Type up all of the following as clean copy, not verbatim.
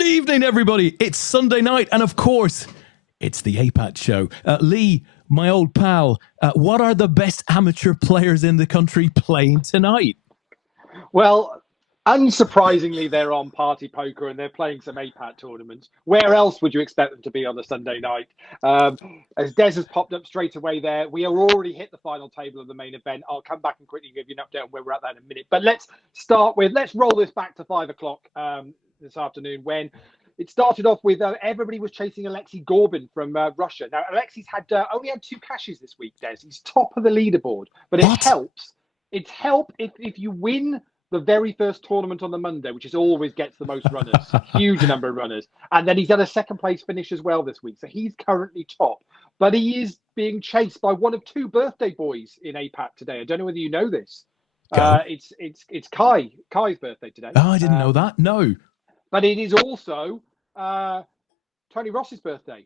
Good evening, everybody. It's Sunday night, and of course, it's the APAT show. Leigh, my old pal, what are the best amateur players in the country playing tonight? Well, unsurprisingly, they're on Party Poker and they're playing some APAT tournaments. Where else would you expect them to be on a Sunday night? As Des has popped up straight away there, we have already hit the final table of the main event. I'll come back and quickly give you an update on where we're at that in a minute. But let's roll this back to 5 o'clock this afternoon when it started off with everybody was chasing Alexei Gorbin from Russia. Now, Alexei's only had 2 cashes this week, Des. He's top of the leaderboard, but it helps. It's help if you win the very first tournament on the Monday, which is always gets the most runners, huge number of runners. And then he's done a second place finish as well this week. So he's currently top, but he is being chased by one of 2 birthday boys in APAT today. I don't know whether you know this. It's Kai's birthday today. Oh, I didn't know that. No. But it is also Tony Ross's birthday.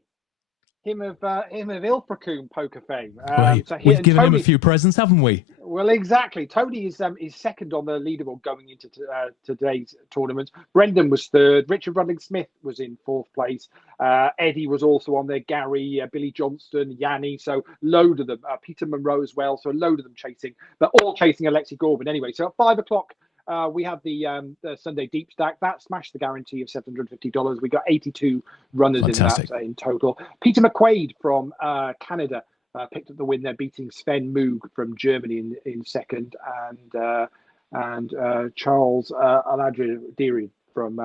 Him of Ilfracombe poker fame. Right. So we've given him a few presents, haven't we? Well, exactly. Tony is second on the leaderboard going into today's tournament. Brendan was third. Richard Rudling-Smith was in 4th place. Eddie was also on there. Gary, Billy Johnston, Yanni. So load of them. Peter Monroe as well. So a load of them chasing. But all chasing Alexei Gorbin anyway. So at 5 o'clock, we have the Sunday Deep Stack. That smashed the guarantee of $750. We got 82 runners Fantastic. in that in total. Peter McQuaid from Canada picked up the win there, beating Sven Moog from Germany in second, and Charles Aladri from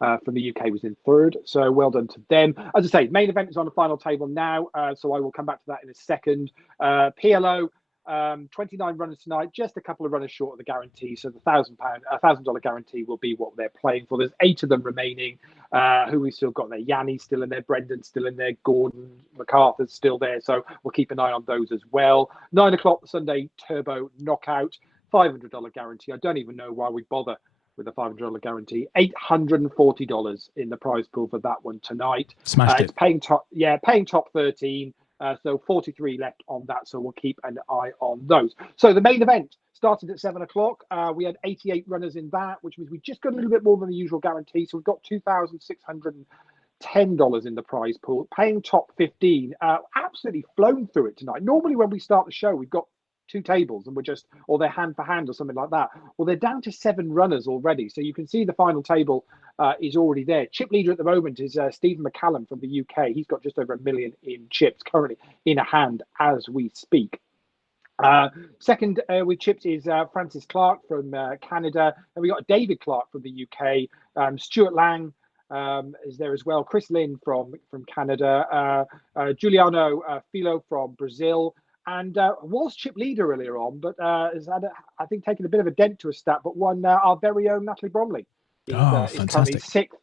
the UK was in third. So well done to them. As I say, main event is on the final table now, so I will come back to that in a second. PLO. 29 runners tonight, just a couple of runners short of the guarantee. So the $1,000 guarantee will be what they're playing for. There's 8 of them remaining. Who we've still got there? Yanni's still in there, Brendan's still in there, Gordon MacArthur's still there. So we'll keep an eye on those as well. 9 o'clock Sunday Turbo Knockout, $500 guarantee. I don't even know why we bother with a $500 guarantee. $840 in the prize pool for that one tonight. Smashed it. It's paying top 13. So 43 left on that, so we'll keep an eye on those. So the main event started at 7 o'clock. We had 88 runners in that, which means we just got a little bit more than the usual guarantee. So we've got $2,610 in the prize pool, paying top 15. Absolutely flown through it tonight. Normally when we start the show, we've got 2 tables and or they're hand for hand or something like that. Well, they're down to 7 runners already. So you can see the final table is already there. Chip leader at the moment is Stephen McCallum from the UK. He's got just over $1 million in chips currently in a hand as we speak. Second with chips is Francis Clark from Canada. And we got David Clark from the UK. Stuart Lang is there as well. Chris Lynn from Canada. Giuliano Filo from Brazil. And was chip leader earlier on, but has had, I think, taken a bit of a dent to his stat. But won our very own Natalie Bromley. Is currently sixth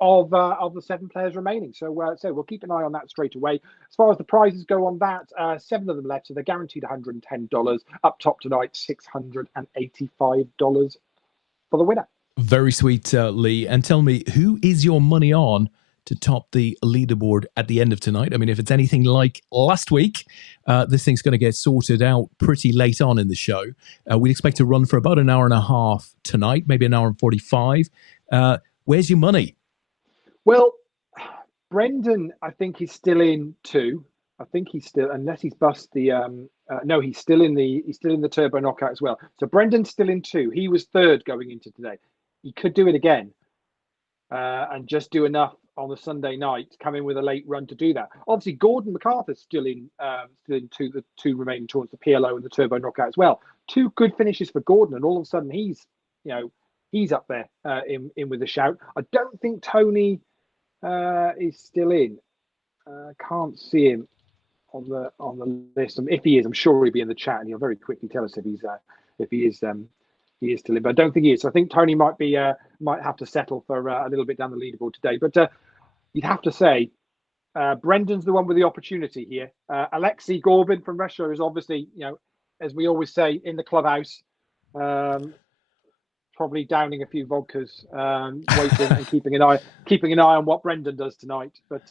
of the 7 players remaining. So we'll keep an eye on that straight away. As far as the prizes go on that, 7 of them left, so they're guaranteed $110. Up top tonight, $685 for the winner. Very sweet, Leigh. And tell me, who is your money on to top the leaderboard at the end of tonight? I mean, if it's anything like last week, this thing's going to get sorted out pretty late on in the show. We'd expect to run for about an hour and a half tonight, maybe an hour and 45. Where's your money? Well, Brendan, I think he's still in 2. I think he's still, unless he's bust the no, he's still in the turbo knockout as well. So Brendan's still in 2. He was 3rd going into today. He could do it again and just do enough on the Sunday night, come in with a late run to do that. Obviously, Gordon MacArthur's still in the 2 remaining towards the PLO and the turbo knockout as well. 2 good finishes for Gordon, and all of a sudden he's up there in with a shout. I don't think Tony is still in. Can't see him on the list. If he is, I'm sure he'll be in the chat, and he'll very quickly tell us if he is still in. But I don't think he is. So I think Tony might have to settle for a little bit down the leaderboard today. But you'd have to say Brendan's the one with the opportunity here. Alexei Gorbin from Russia is obviously, as we always say, in the clubhouse. Probably downing a few vodkas, waiting and keeping an eye on what Brendan does tonight. But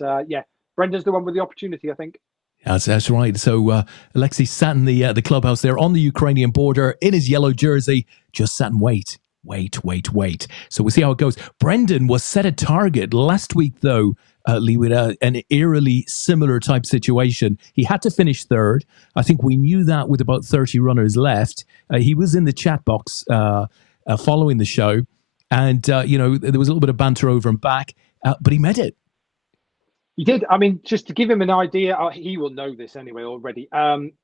Brendan's the one with the opportunity, I think. That's right. So Alexei sat in the clubhouse there on the Ukrainian border in his yellow jersey, just sat and wait wait. So we'll see how it goes. Brendan was set a target last week, though, Leigh, with an eerily similar type situation. He had to finish third. I think we knew that with about 30 runners left. He was in the chat box following the show. And, there was a little bit of banter over and back, but he made it. He did. I mean, just to give him an idea, he will know this anyway already.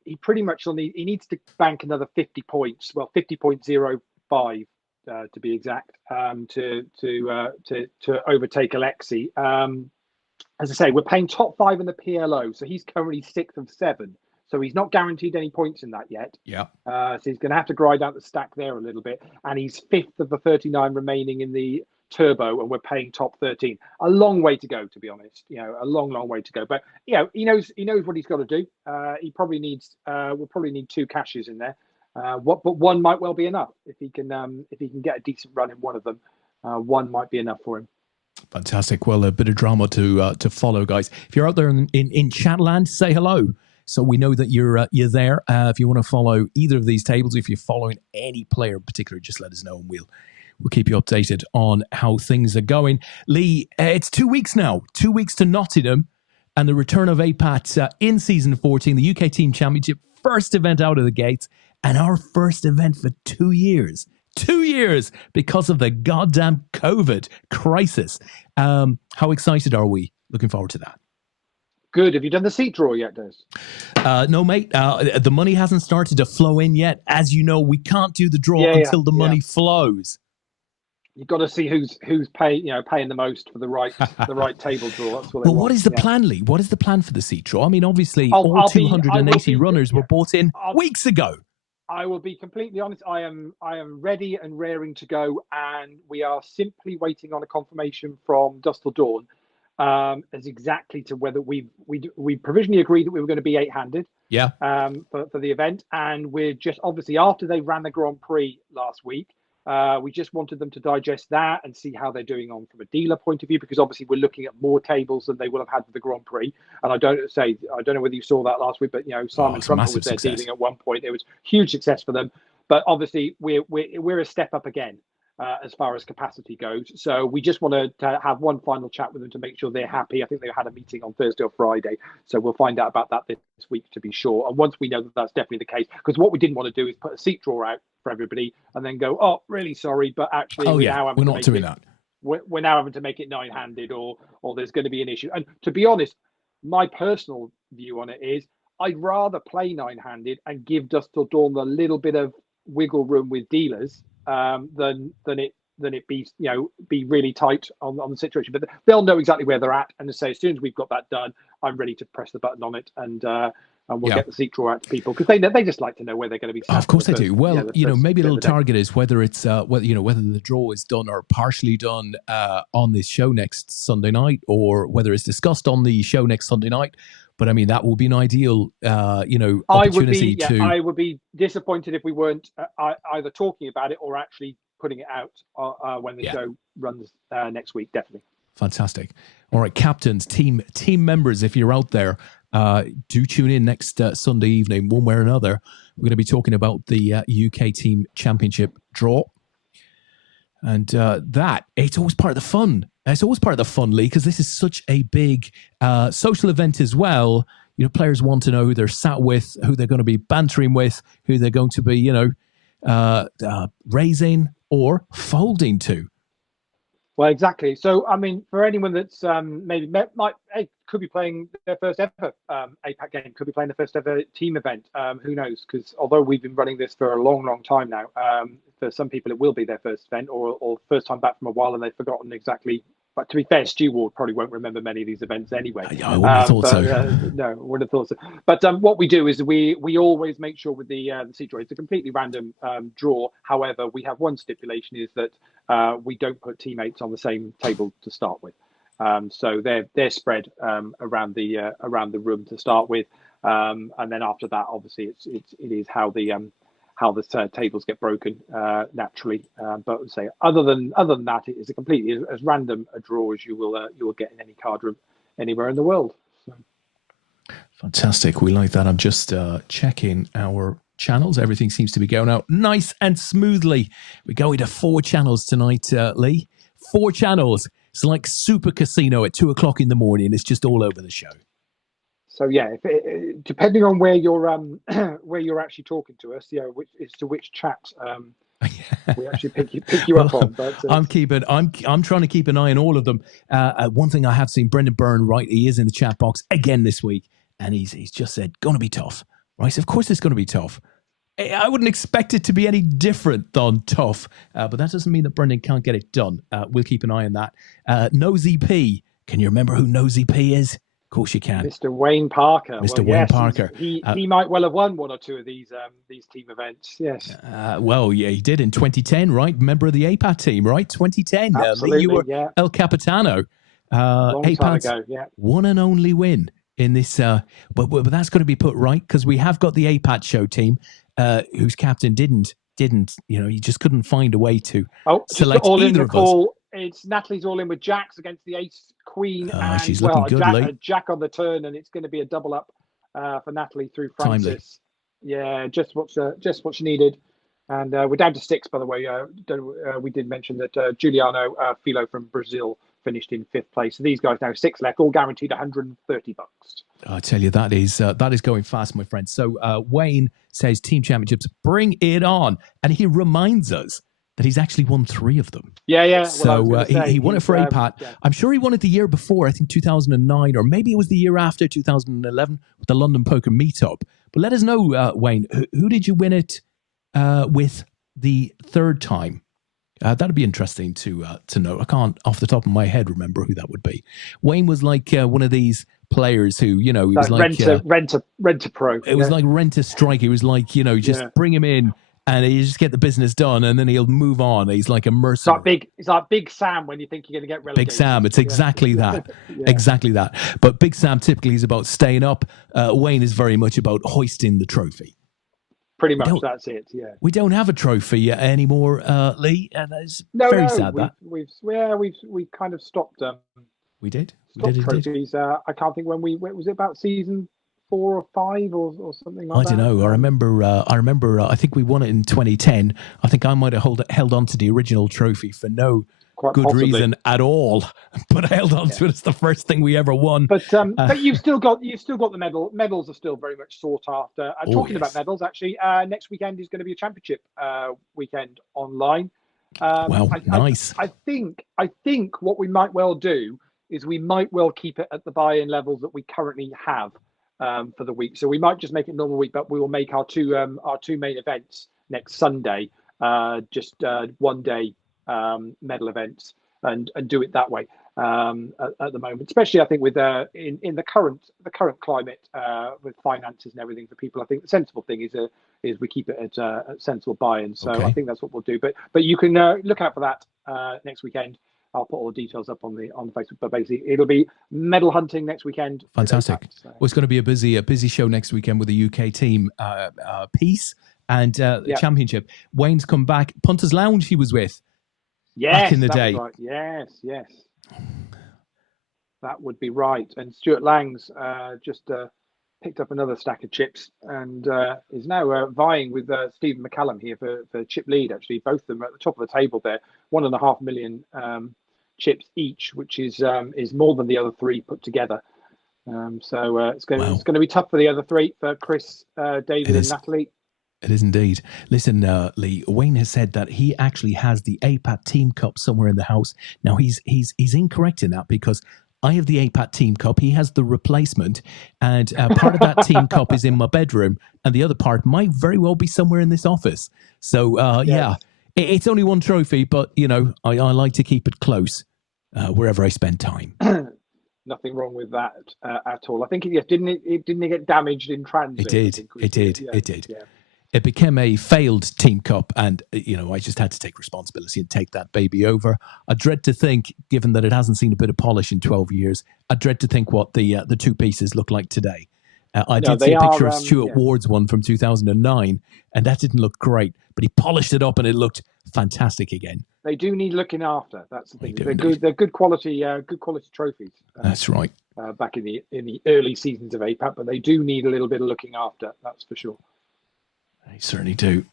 He pretty much he needs to bank another 50 points. Well, 50.05 to be exact, to overtake Alexei. As I say, we're paying top 5 in the PLO, so he's currently 6th of 7. So he's not guaranteed any points in that yet. Yeah. So he's going to have to grind out the stack there a little bit, and he's 5th of the 39 remaining in the turbo, and we're paying top 13. A long way to go, to be honest. A long way to go. But he knows what he's got to do. He probably needs we'll probably need 2 caches in there. But one might well be enough if he can get a decent run in one of them. One might be enough for him. Fantastic. Well, a bit of drama to follow, guys. If you're out there in Chatland, say hello, so we know that you're there. If you want to follow either of these tables, if you're following any player in particular, just let us know, and we'll keep you updated on how things are going. Leigh, it's 2 weeks now, 2 weeks to Nottingham, and the return of APAT in season 14, the UK Team Championship, first event out of the gates, and our first event for 2 years. 2 years because of the goddamn COVID crisis. How excited are we? Looking forward to that. Good. Have you done the seat draw yet, Des? No, mate. The money hasn't started to flow in yet. As you know, we can't do the draw until the money flows. You've got to see who's paying the most for the right table draw. That's what. Well, what is the plan, Leigh? What is the plan for the seat draw? I mean, obviously, all 280 runners were bought in weeks ago. I will be completely honest. I am ready and raring to go, and we are simply waiting on a confirmation from Dusk Till Dawn as exactly to whether we provisionally agreed that we were going to be 8-handed. Yeah. For the event, and we're just obviously after they ran the Grand Prix last week. We just wanted them to digest that and see how they're doing on from a dealer point of view, because obviously we're looking at more tables than they will have had with the Grand Prix. And I don't know whether you saw that last week, but Simon Trumper was there dealing at one point. It was huge success for them, but obviously we're a step up again as far as capacity goes. So we just want to have one final chat with them to make sure they're happy. I think they had a meeting on Thursday or Friday, so we'll find out about that this week to be sure. And once we know that that's definitely the case, because what we didn't want to do is put a seat draw out for everybody and then go, oh, really sorry, but actually we're not doing that. We're now having to make it 9-handed, or there's going to be an issue. And to be honest, my personal view on it is I'd rather play 9-handed and give Dusk Till Dawn a little bit of wiggle room with dealers than it be really tight on the situation. But they'll know exactly where they're at, and to say as soon as we've got that done, I'm ready to press the button on it, and we'll get the seat draw out to people, because they just like to know where they're going to be. Of course they do. Well, maybe a little target is whether it's whether the draw is done or partially done on this show next Sunday night, or whether it's discussed on the show next Sunday night. But I mean, that would be an ideal, opportunity I would be disappointed if we weren't either talking about it or actually putting it out when the show runs next week. Definitely. Fantastic. All right, captains, team members, if you're out there, do tune in next Sunday evening, one way or another. We're going to be talking about the UK Team Championship draw. And it's always part of the fun. It's always part of the fun, Leigh, because this is such a big social event as well. Players want to know who they're sat with, who they're going to be bantering with, who they're going to be, raising or folding to. Well, exactly. So, I mean, for anyone that's could be playing their first ever APAT game, could be playing the first ever team event. Who knows? Because although we've been running this for a long, long time now, for some people it will be their first event or first time back from a while, and they've forgotten exactly. But to be fair, Stu Ward probably won't remember many of these events anyway. I wouldn't have thought so. No, I wouldn't have thought so. But what we do is we always make sure with the seat draw, it's a completely random draw. However, we have one stipulation, is that we don't put teammates on the same table to start with. So they're spread around the room to start with, and then after that, obviously, it is how the tables get broken naturally. But say other than that, it is a completely as random a draw as you will get in any card room anywhere in the world. So. Fantastic, we like that. I'm just checking our channels. Everything seems to be going out nice and smoothly. We're going to 4 channels tonight, Leigh. 4 channels. It's like Super Casino at 2 o'clock in the morning. It's just all over the show. So yeah, depending on where you're where you're actually talking to us, which chat we actually pick you up on. But I'm trying to keep an eye on all of them. One thing I have seen, Brendan Byrne, right? He is in the chat box again this week, and he's just said, "Going to be tough." Right? So of course it's going to be tough. I wouldn't expect it to be any different than tough, but that doesn't mean that Brendan can't get it done. We'll keep an eye on that. Nosy P. Can you remember who Nosy P is? Of course you can. Mr. Wayne Parker. Wayne Parker. He might well have won 1 or 2 of these team events. Yes. Well, yeah, he did in 2010, right? Member of the APAT team, right? 2010. Absolutely, you were El Capitano. Long time ago, yeah. One and only win in this. But that's going to be put right because we have got the APAT show team, whose captain didn't. He just couldn't find a way to select either of us. It's Natalie's all in with jacks against the ace queen, and she's looking good, a jack on the turn, and it's going to be a double up for Natalie through Francis. Timely. Yeah, just what she needed, and we're down to 6, by the way. We did mention that Juliano Filo from Brazil finished in 5th place. So these guys now 6 left, all guaranteed $130. I tell you, that is going fast, my friend. So Wayne says Team Championships, bring it on, and he reminds us that he's actually won 3 of them. Yeah. So he won it for APAT. Yeah. I'm sure he won it the year before, I think 2009, or maybe it was the year after 2011 with the London Poker Meetup. But let us know, Wayne, who did you win it with the 3rd time? That'd be interesting to know. I can't, off the top of my head, remember who that would be. Wayne was like one of these players who, he was like rent a pro. It was like rent a strike. He was like, just bring him in. And you just get the business done, and then he'll move on. He's like a mercenary. It's like Big Sam when you think you're going to get relegated. Big Sam, it's exactly that. Yeah. Exactly that. But Big Sam typically is about staying up. Wayne is very much about hoisting the trophy. Pretty much, that's it, yeah. We don't have a trophy anymore, Leigh, and that's very sad. We've kind of stopped. We did? Stopped trophies. I can't think when was it about season 4 or 5 or something like that? I don't know. I remember. I think we won it in 2010. I think I might have held on to the original trophy for no good reason at all, but I held on to it. It's the first thing we ever won. But you've still got the medal. Medals are still very much sought after. And talking about medals, actually, next weekend is going to be a championship weekend online. Nice. I think what we might well do is we might well keep it at the buy-in levels that we currently have. For the week, so we might just make it normal week, but we will make our two main events next Sunday, just 1 day medal events, and do it that way at the moment. Especially, I think with in the current climate with finances and everything for people, I think the sensible thing is we keep it at sensible buy-in. So I think that's what we'll do. But you can look out for that next weekend. I'll put all the details up on the Facebook, but basically it'll be medal hunting next weekend. Fantastic. Well, it's going to be a busy show next weekend with the UK team piece and championship. Wayne's come back. Punters Lounge he was with back in the day. Right. Yes. That would be right. And Stuart Lang's just picked up another stack of chips and is now vying with Stephen McCallum here for chip lead. Actually, both of them are at the top of the table there. 1.5 million chips each, which is more than the other 3 put together. So it's going to be tough for the other 3, for Chris, David, and Natalie. It is indeed. Listen, Leigh, Wayne has said that he actually has the APAT Team Cup somewhere in the house. Now he's incorrect in that because I have the APAT Team Cup. He has the replacement, and part of that Team Cup is in my bedroom, and the other part might very well be somewhere in this office. So it's only 1 trophy, but I like to keep it close wherever I spend time. Nothing wrong with that at all. I think it didn't get damaged in transit. It did. Yeah. It became a failed Team Cup, and I just had to take responsibility and take that baby over. I dread to think, given that it hasn't seen a bit of polish in 12 years, I dread to think what the 2 pieces look like today. I did see a picture of Stuart Ward's one from 2009, and that didn't look great, but he polished it up and it looked fantastic again. They do need looking after. That's the thing. They're good. They're good quality trophies. That's right. Back in the early seasons of APAT, but they do need a little bit of looking after. That's for sure. I certainly do.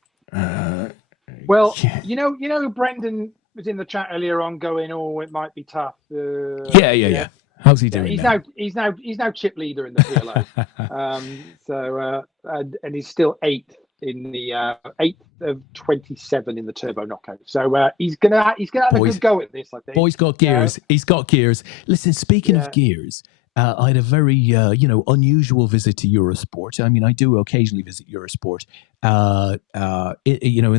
Well, Yeah, Brendan was in the chat earlier on going, "Oh, it might be tough." yeah. How's he Yeah, doing he's now chip leader in the PLO. now? And he's still eighth in the eighth of 27 in the turbo knockout. So he's gonna have a good go at this, I think. Boy's got gears. He's got gears. Listen, speaking of Yeah. gears, I had a very unusual visit to Eurosport. I mean, I do occasionally visit Eurosport. In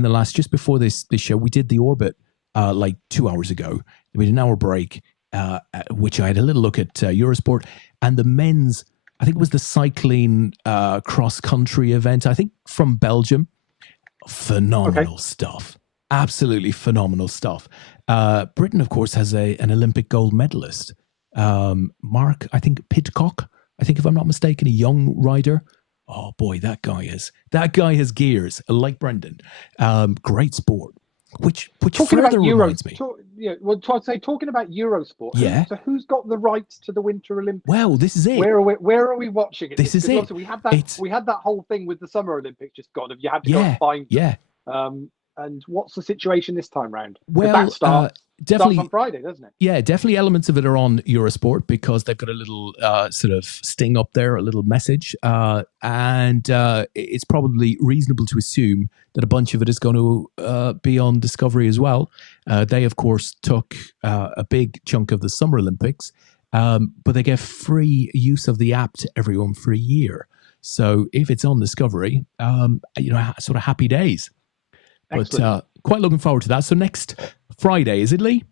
the last, just before this show, we did the orbit like 2 hours ago. We had an hour break, which I had a little look at Eurosport and the men's. I think it was the cycling cross country event. I think from Belgium. Phenomenal stuff. Absolutely phenomenal stuff. Britain, of course, has an Olympic gold medalist. Mark, I think Pidcock, if I'm not mistaken, a young rider. Oh boy, that guy has gears, like Brendan. Great sport. Which talking further about Euro, reminds me. Talking about Eurosport. Yeah. So who's got the rights to the Winter Olympics? Well, this is it. Where are we watching it? This is it. We had that whole thing with the Summer Olympics just gone. You had to go and find them. Yeah. And what's the situation this time round? Well, that starts on Friday, doesn't it? Yeah, definitely elements of it are on Eurosport because they've got a little sort of sting up there, a little message. And it's probably reasonable to assume that a bunch of it is going to be on Discovery as well. They, of course, took a big chunk of the Summer Olympics, but they get free use of the app to everyone for a year. So if it's on Discovery, sort of happy days. Excellent. But quite looking forward to that. So next Friday, is it, Lee?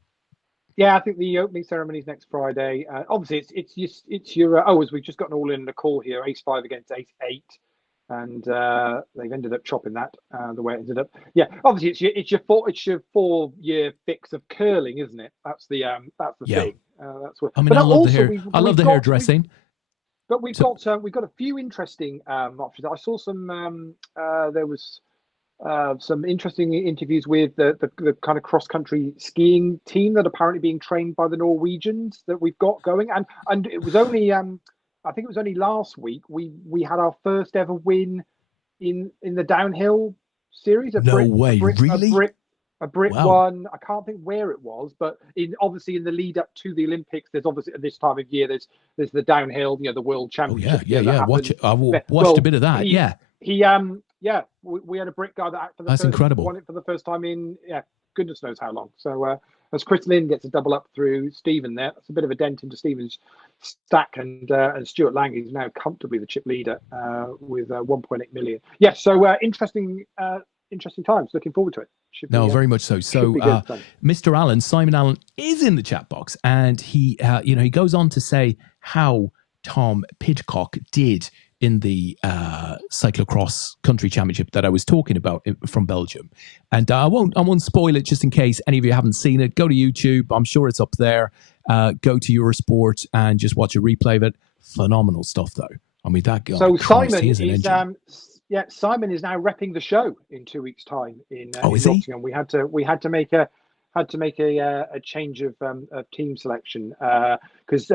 Yeah, I think the opening ceremony is next Friday. Obviously, it's your as we've just gotten all in the call here, Ace 5 against Ace 8, and they've ended up chopping that the way it ended up. Yeah, obviously it's your 4-year fix of curling, isn't it? That's the thing. That's what. I mean, I love the hairdressing. But we've got a few interesting options. I saw some. There was. Some interesting interviews with the kind of cross-country skiing team that are apparently being trained by the Norwegians that we've got going, and it was only I think it was only last week we had our first ever win in the downhill series. Really? A Brit won. I can't think where it was, but obviously in the lead up to the Olympics, there's obviously at this time of year there's the downhill, the World Championship. Oh yeah. Watch it. I watched a bit of that. We had a Brit guy that that's incredible. Won it for the first time in goodness knows how long. So as Chris Lynn gets a double up through Stephen there, that's a bit of a dent into Stephen's stack, and Stuart Lang is now comfortably the chip leader with 1.8 million. Yeah, so interesting times. Looking forward to it. Very much so. So Mr. Allen, Simon Allen, is in the chat box, and he he goes on to say how Tom Pidcock did in the cyclocross country championship that I was talking about from Belgium. And I won't spoil it just in case any of you haven't seen it. Go to YouTube. I'm sure it's up there. Go to Eurosport and just watch a replay of it. Phenomenal stuff, though. I mean, that guy. So Christ, Simon is Simon is now repping the show in 2 weeks' time in is he? Nottingham. We had to make a change of team selection because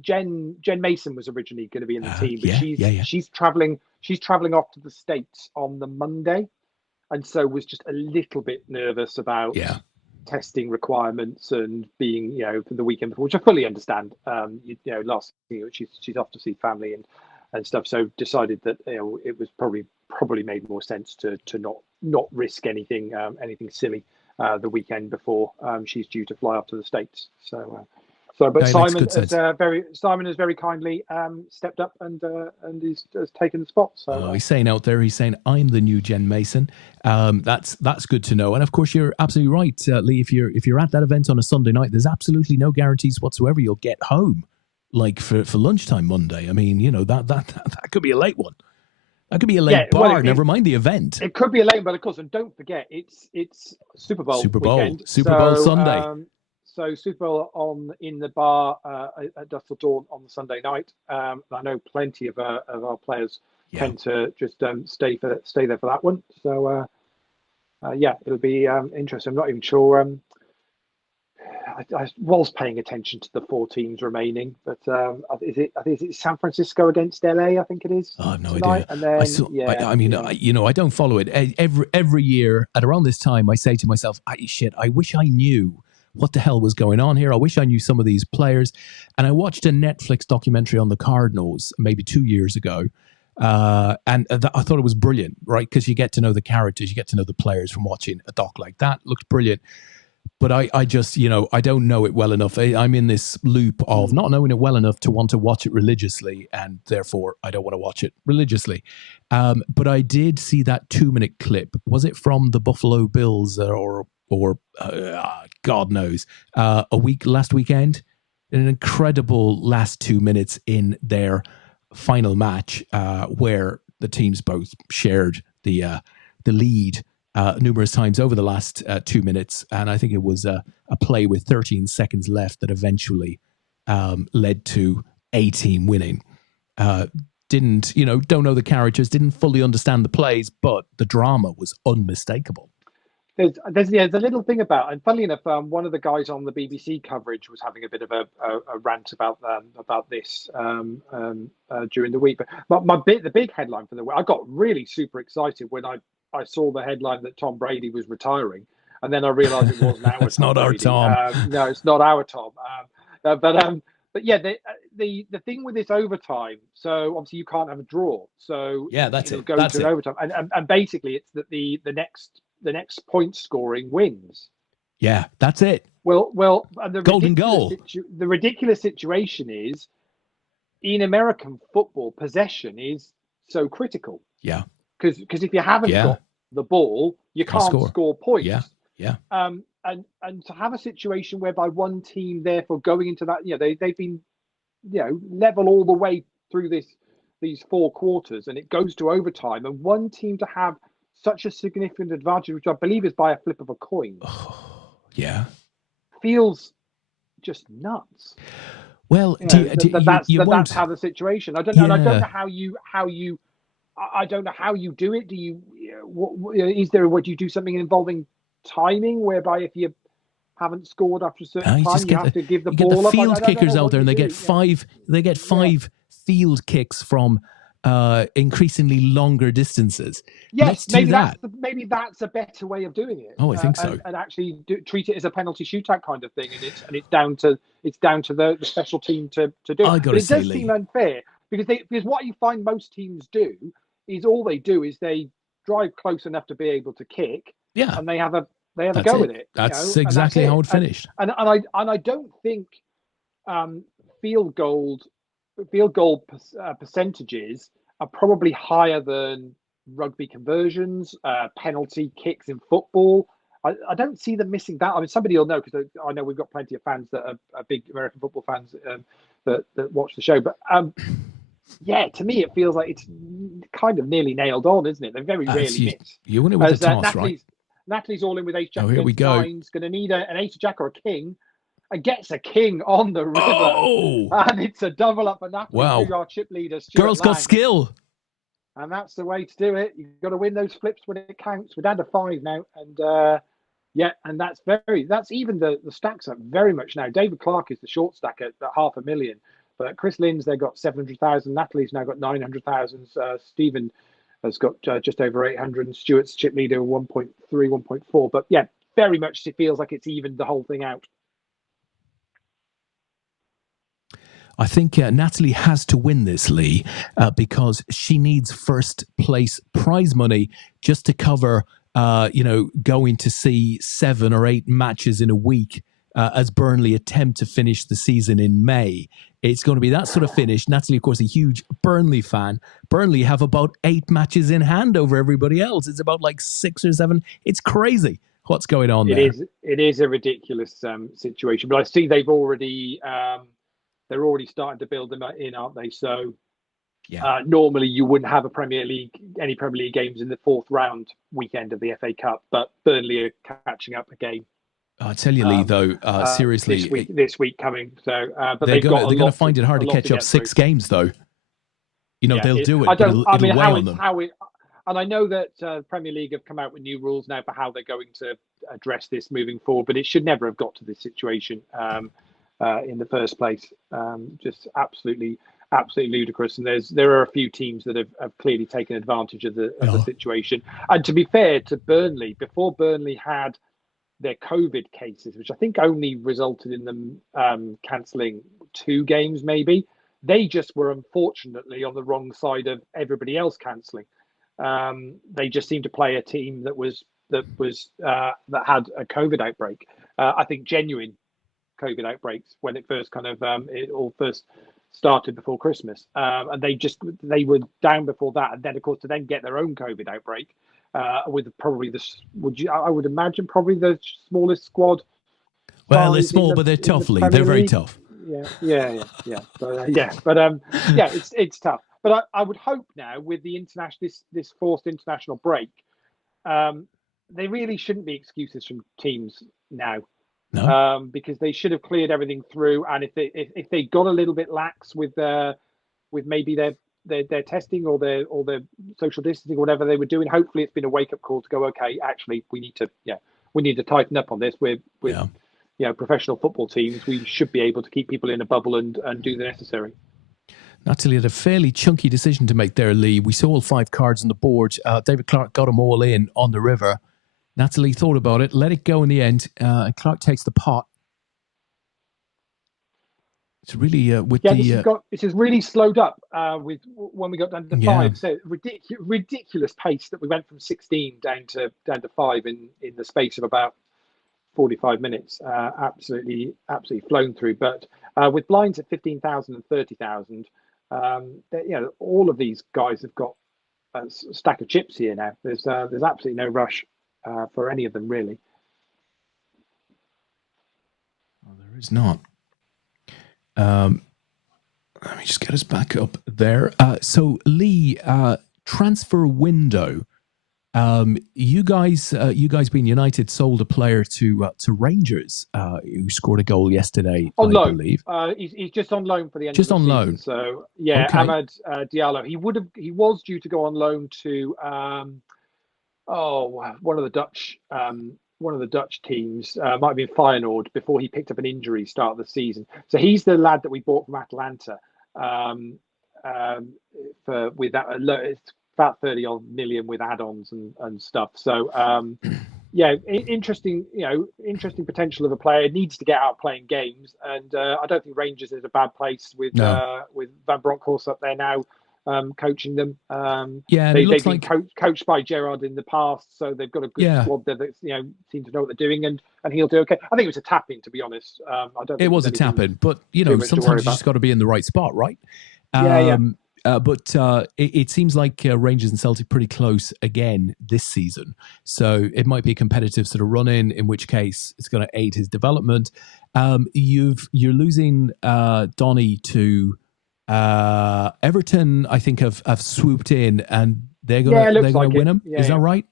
Jen Mason was originally going to be in the team, but she's traveling off to the States on the Monday, and so was just a little bit nervous about testing requirements and being for the weekend before, which I fully understand. Last she's off to see family and stuff, so decided that it was probably made more sense to not risk anything silly the weekend before she's due to fly off to the States. But Simon has very kindly stepped up and has taken the spot. So he's saying out there, I'm the new Jen Mason. That's good to know. And of course, you're absolutely right, Lee. If you're at that event on a Sunday night, there's absolutely no guarantees whatsoever you'll get home, like for lunchtime Monday. I mean, that could be a late one. That could be a late bar. Never mind the event. It could be a late, but of course, and don't forget, it's Super Bowl weekend. Super Bowl Sunday. So Super Bowl in the bar at Dusk Till Dawn on the Sunday night. I know plenty of our players tend to just stay there for that one. So it'll be interesting. I'm not even sure I was paying attention to the 4 teams remaining, but is it San Francisco against LA? I think it is. I have no tonight. idea. And then, I saw. I mean, I don't follow it. Every year at around this time, I say to myself, "Shit! I wish I knew what the hell was going on here. I wish I knew some of these players." And I watched a Netflix documentary on the Cardinals maybe 2 years ago, and I thought it was brilliant, right? Because you get to know the characters, you get to know the players from watching a doc like that. Looked brilliant. But I just, I don't know it well enough. I'm in this loop of not knowing it well enough to want to watch it religiously, and therefore I don't want to watch it religiously. But I did see that 2-minute clip. Was it from the Buffalo Bills or God knows, last weekend? An incredible last 2 minutes in their final match where the teams both shared the lead numerous times over the last 2 minutes. And I think it was a play with 13 seconds left that eventually led to a team winning. Don't know the characters, didn't fully understand the plays, but the drama was unmistakable. There's a little thing about, and funnily enough, one of the guys on the BBC coverage was having a bit of a rant about this during the week. But the big headline for the week, I got really super excited when I saw the headline that Tom Brady was retiring, and then I realised it wasn't our it's not our Tom. No, it's not our Tom. But yeah, the thing with this overtime. So obviously you can't have a draw. So yeah, that's it. Go that's to it. overtime, and basically it's that the next point scoring wins. Yeah, that's it. Well, and the golden goal. The ridiculous situation is, in American football, possession is so critical. Yeah. Because if you haven't got the ball, you can't score points. Yeah. And to have a situation whereby one team, therefore, going into that, they've been, level all the way through these 4 quarters, and it goes to overtime, and one team to have such a significant advantage, which I believe is by a flip of a coin. Yeah. Feels just nuts. Well, that's how the situation. I don't know. And I don't know how you. I don't know how you do it. Do you? Would you do something involving timing, whereby if you haven't scored after a certain time, you have to give the ball up? You get the field kickers out there, and they get 5. They get 5 field kicks from increasingly longer distances. Yes, maybe that's a better way of doing it. Oh, I think so. And actually treat it as a penalty shootout kind of thing, and it's down to the special team to do it. But it does seem unfair because what you find most teams do is all they do is they drive close enough to be able to kick. Yeah, and they have a go with it. That's exactly how it finished. And I don't think field goal percentages are probably higher than rugby conversions, penalty kicks in football. I don't see them missing that. I mean, somebody will know, because I know we've got plenty of fans that are big American football fans that watch the show. But yeah, to me, it feels like it's kind of nearly nailed on, isn't it? They very rarely miss. You win it with a toss, right? Natalie's all in with ace jack. Oh, here we go. Going to need an ace jack or a king, and gets a king on the river. Oh! And it's a double up for Natalie. Wow. Our chip leader, Girls got skill. And that's the way to do it. You've got to win those flips when it counts. We're down to 5 now. And and that's even the stacks up very much now. David Clark is the short stack at $500,000. But Chris Lynn's, they got 700,000. Natalie's now got 900,000. Stephen has got just over 800, and Stuart's chip leader 1.3, 1.4. But yeah, very much it feels like it's evened the whole thing out. I think Natalie has to win this, Leigh, because she needs first place prize money just to cover, going to see 7 or 8 matches in a week as Burnley attempt to finish the season in May. It's going to be that sort of finish. Natalie, of course, a huge Burnley fan. Burnley have about 8 matches in hand over everybody else. It's about like 6 or 7. It's crazy what's going on there. It is a ridiculous situation. But I see they've already... they're already starting to build them in, aren't they? So normally you wouldn't have any Premier League games in the 4th round weekend of the FA Cup, but Burnley are catching up a game. I tell you, Leigh, though, seriously, this week coming. So, but they're going to find it hard to catch up 6 games, though. They'll do it. But it'll weigh on them. And I know that Premier League have come out with new rules now for how they're going to address this moving forward, but it should never have got to this situation in the first place. Just absolutely ludicrous. And there are a few teams that have clearly taken advantage of the situation. And to be fair to Burnley, before Burnley had their COVID cases, which I think only resulted in them cancelling 2 games, maybe, they just were unfortunately on the wrong side of everybody else cancelling. They just seemed to play a team that had a COVID outbreak. I think genuine COVID outbreaks when it first it all first started before Christmas, and they were down before that, and then of course to then get their own COVID outbreak with probably I would imagine probably the smallest squad. Well, they're small, but they're tough, Lee. They're very tough. Yeah. But it's tough. But I would hope now with the this forced international break, they really shouldn't be excuses from teams now. No. Because they should have cleared everything through, and if they got a little bit lax with maybe their testing or their social distancing or whatever they were doing, hopefully it's been a wake up call to go, okay, actually we need to tighten up on this. With professional football teams, we should be able to keep people in a bubble and do the necessary. Natalie had a fairly chunky decision to make there, Lee. We saw all 5 cards on the board. David Clark got them all in on the river. Natalie thought about it, let it go in the end, and Clark takes the pot. It's really this has really slowed up with when we got down to 5. So ridiculous pace that we went from 16 down to 5 in the space of about 45 minutes. Absolutely flown through. But with blinds at 15,000 and 30,000, all of these guys have got a stack of chips here now. There's absolutely no rush for any of them, really. Well, there is not. Let me just get us back up there. So, Lee, transfer window. You guys being United sold a player to Rangers who scored a goal yesterday, I believe. He's just on loan for the end just of the on season. Loan. So yeah, okay. Amad Diallo. He was due to go on loan to one of the Dutch teams, might have been Feyenoord, before he picked up an injury start of the season. So he's the lad that we bought from Atalanta with that. It's about 30 odd million with add-ons and stuff. So interesting potential of a player. Needs to get out playing games, and I don't think Rangers is a bad place with Van Bronckhorst up there now. Coaching them. They've been coached by Gerrard in the past, so they've got a good squad there that seem to know what they're doing, and he'll do okay. I think it was a tap-in, to be honest. I don't. It was a tap-in, but sometimes you just got to be in the right spot, right? But it seems like Rangers and Celtic pretty close again this season, so it might be a competitive sort of run-in. In which case, it's going to aid his development. You're losing Donny to. Everton, I think, have swooped in, and they're going to win him. Is that right?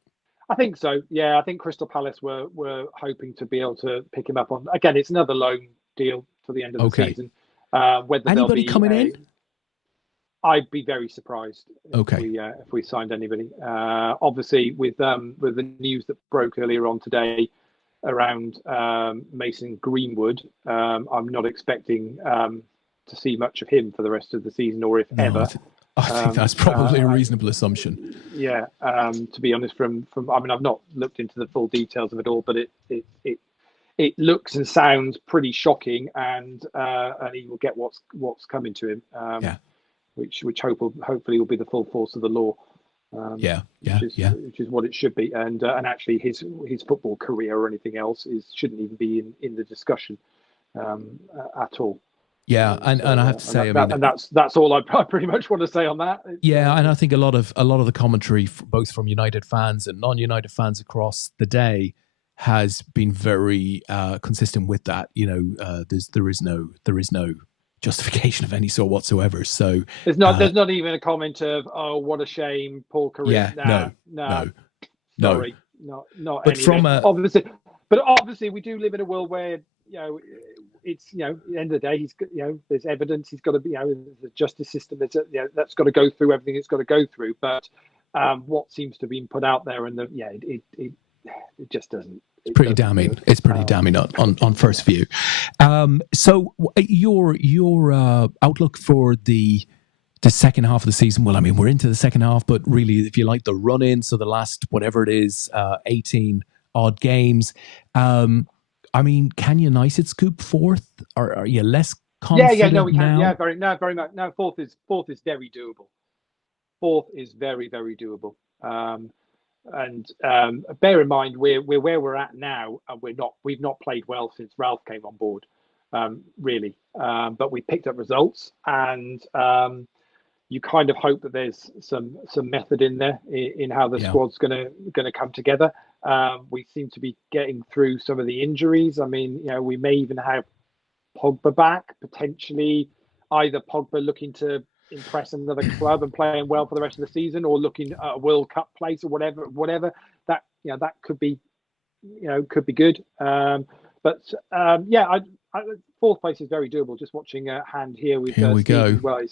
I think so. Yeah, I think Crystal Palace were hoping to be able to pick him up on. Again, it's another loan deal to the end of the season. Whether anybody coming in, I'd be very surprised if we signed anybody. Obviously, with the news that broke earlier on today around Mason Greenwood, I'm not expecting to see much of him for the rest of the season, or if ever. I think that's probably a reasonable assumption. Yeah, to be honest, from I've not looked into the full details of it all, but it looks and sounds pretty shocking, and he will get what's coming to him. Which hopefully will be the full force of the law. Which is what it should be, and actually his football career or anything else shouldn't even be in the discussion at all. Yeah, and I have to say, that's all I pretty much want to say on that. And I think a lot of the commentary, both from United fans and non-United fans across the day, has been very consistent with that. There is no justification of any sort whatsoever. So there's not even a comment of what a shame, poor career. No. Sorry, not. But obviously we do live in a world where it's at the end of the day there's evidence. He's got to be the justice system. That's got to go through everything it's got to go through. But what seems to be put out there, and it just doesn't. It's pretty damning. It's pretty damning on first view. So your outlook for the second half of the season? Well, I mean, we're into the second half, but really, if you like the run-in, so the last whatever it is, 18 odd games. I mean, can United scoop fourth? Or are you less confident no, we can. now? Very much. No, fourth is very doable. Fourth is very, very doable. And bear in mind, we're where we're at now, and we've not played well since Ralph came on board, really. But we picked up results, and you kind of hope that there's some method in there in how the squad's gonna come together. We seem to be getting through some of the injuries. I mean, we may even have Pogba back potentially. Either Pogba looking to impress another club and playing well for the rest of the season, or looking at a World Cup place or whatever that that could be good. Fourth place is very doable. Just watching hand here with here we go. Well,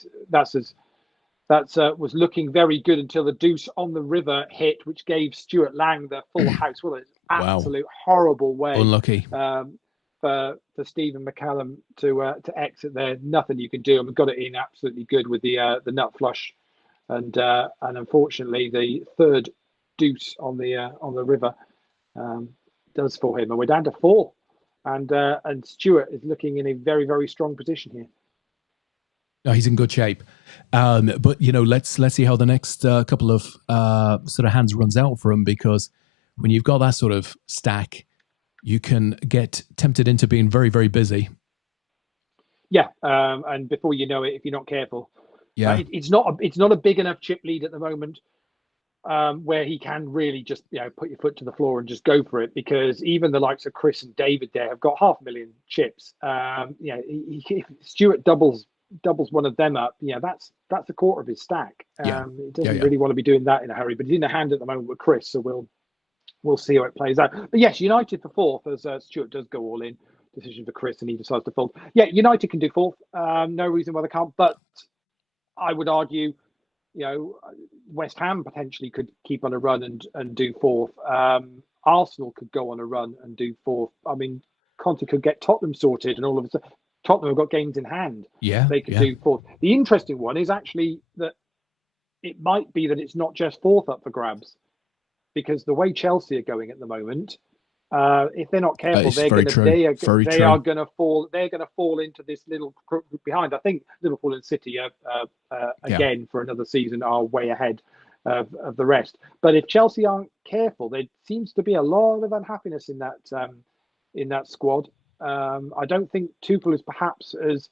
was looking very good until the deuce on the river hit, which gave Stuart Lang the full house. Well, it's absolute horrible way. Unlucky. For Stephen McCallum to exit there. Nothing you can do. And we got it in absolutely good with the nut flush, and unfortunately the third deuce on the river does for him, and we're down to 4, and Stuart is looking in a very, very strong position here. No, he's in good shape, but let's see how the next couple of sort of hands runs out for him, because when you've got that sort of stack, you can get tempted into being very, very busy. Yeah, and before you know it, if you're not careful, it's not a big enough chip lead at the moment where he can really just put your foot to the floor and just go for it, because even the likes of Chris and David there have got 500,000 chips. If Stuart doubles one of them up, that's a quarter of his stack. He doesn't really want to be doing that in a hurry, but he's in the hand at the moment with Chris, so we'll see how it plays out. But yes, United for fourth, as Stuart does go all in. Decision for Chris, and he decides to fold. Yeah, United can do fourth. No reason why they can't. But I would argue, West Ham potentially could keep on a run and do fourth. Arsenal could go on a run and do fourth. I mean, Conte could get Tottenham sorted, and all of a sudden, Tottenham have got games in hand. Yeah, they could do fourth. The interesting one is actually that it might be that it's not just fourth up for grabs, because the way Chelsea are going at the moment, if they're not careful, they are going to fall. They're going to fall into this little group behind. I think Liverpool and City again for another season are way ahead of the rest. But if Chelsea aren't careful, there seems to be a lot of unhappiness in that squad. I don't think Tuchel is perhaps as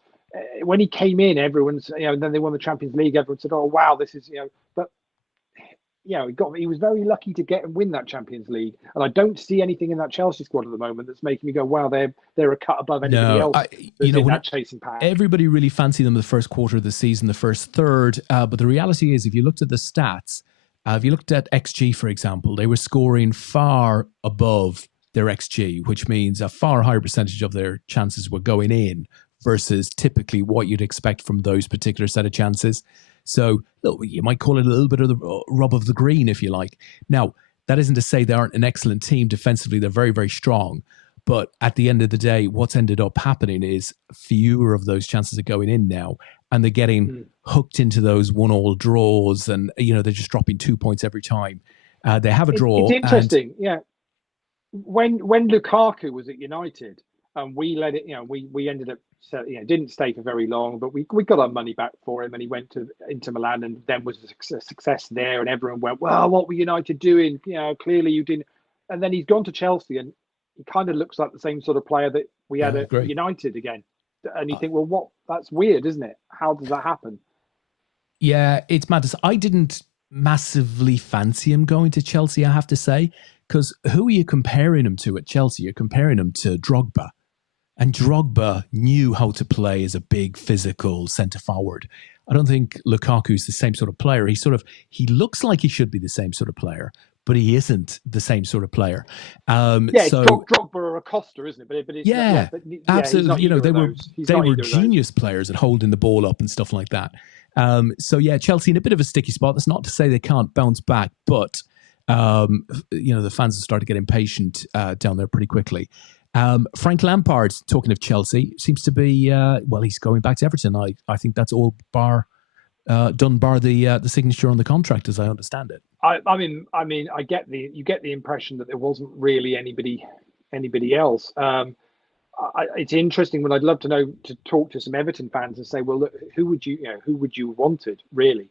when he came in, everyone's and then they won the Champions League. Everyone said, "Oh wow, this is but." He was very lucky to get and win that Champions League, and I don't see anything in that Chelsea squad at the moment that's making me go, "Wow, they're a cut above anybody else." That chasing pack. Everybody really fancied them the first quarter of the season, the first third, but the reality is, if you looked at the stats, if you looked at XG, for example, they were scoring far above their XG, which means a far higher percentage of their chances were going in versus typically what you'd expect from those particular set of chances. So you might call it a little bit of the rub of the green, if you like. Now, that isn't to say they aren't an excellent team. Defensively, they're very, very strong. But at the end of the day, what's ended up happening is fewer of those chances are going in now. And they're getting hooked into those 1-1 draws. And, they're just dropping 2 points every time. They have a draw. It's interesting, When Lukaku was at United, and we let it, we ended up, didn't stay for very long, but we got our money back for him, and he went to Inter Milan, and then was a success there, and everyone went, well, what were United doing? Clearly you didn't. And then he's gone to Chelsea, and he kind of looks like the same sort of player that we had at United again. And you think, well, that's weird, isn't it? How does that happen? Yeah, it's madness. I didn't massively fancy him going to Chelsea, I have to say, because who are you comparing him to at Chelsea? You're comparing him to Drogba. And Drogba knew how to play as a big physical centre forward. I don't think Lukaku's the same sort of player. He looks like he should be the same sort of player, but he isn't the same sort of player. It's Drogba or Acosta, isn't it? But absolutely. They were genius players at holding the ball up and stuff like that. So yeah, Chelsea in a bit of a sticky spot. That's not to say they can't bounce back, but the fans have started to get impatient down there pretty quickly. Frank Lampard, talking of Chelsea, seems to be he's going back to Everton. I think that's all done bar the signature on the contract, as I understand it. I mean, you get the impression that there wasn't really anybody else. It's interesting. When I'd love to talk to some Everton fans and say, well, look, who would you wanted really?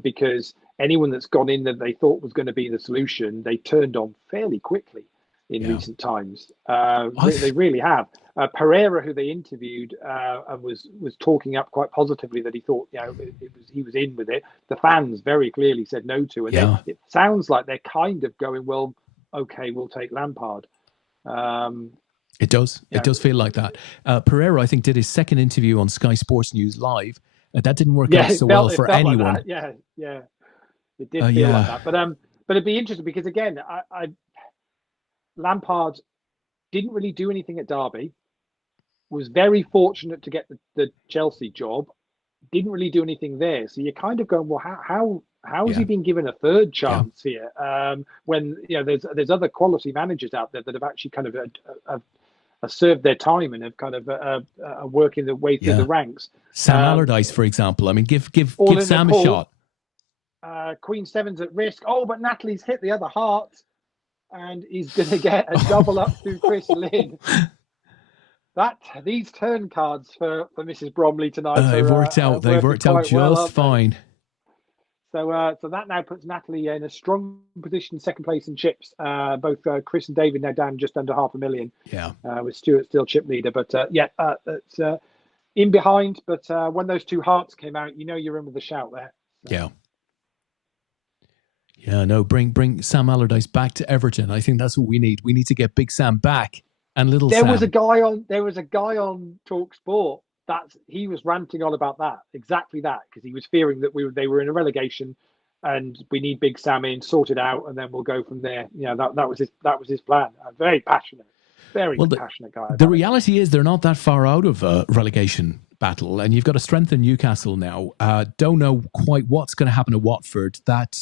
Because anyone that's gone in that they thought was going to be the solution, they turned on fairly quickly in recent times. They really have. Pereira, who they interviewed and was talking up quite positively that he thought he was in with it. The fans very clearly said no to, and it sounds like they're kind of going, well, okay, we'll take Lampard. It does. It does feel like that. Pereira, I think, did his second interview on Sky Sports News Live. That didn't work out so well for anyone. Like yeah. It did feel like that. But it'd be interesting because, again, Lampard didn't really do anything at Derby, was very fortunate to get the Chelsea job, didn't really do anything there. So you're kind of going, well, how has he been given a third chance here? When there's other quality managers out there that have actually kind of served their time and have kind of are working their way through the ranks. Sam Allardyce, for example. I mean, give Sam a shot. Queen Seven's at risk. Oh, but Natalie's hit the other heart, and he's going to get a double up through Chris Lynn. These turn cards for Mrs. Bromley tonight. They've worked out. They've worked out just fine. So that now puts Natalie in a strong position, second place in chips. Both Chris and David now down just under 500,000. Yeah. With Stuart still chip leader, but it's in behind. But when those two hearts came out, you're in with a shout there. So. Yeah. Yeah. No, bring Sam Allardyce back to Everton. I think that's what we need. We need to get Big Sam back and Little Sam. There was a guy on Talk Sport. He was ranting on about exactly that, because he was fearing that they were in a relegation, and we need Big Sam in, sort it out, and then we'll go from there. That was his plan. Very passionate, passionate guy. The reality is they're not that far out of a relegation battle, and you've got to strengthen Newcastle now. Don't know quite what's going to happen to Watford. That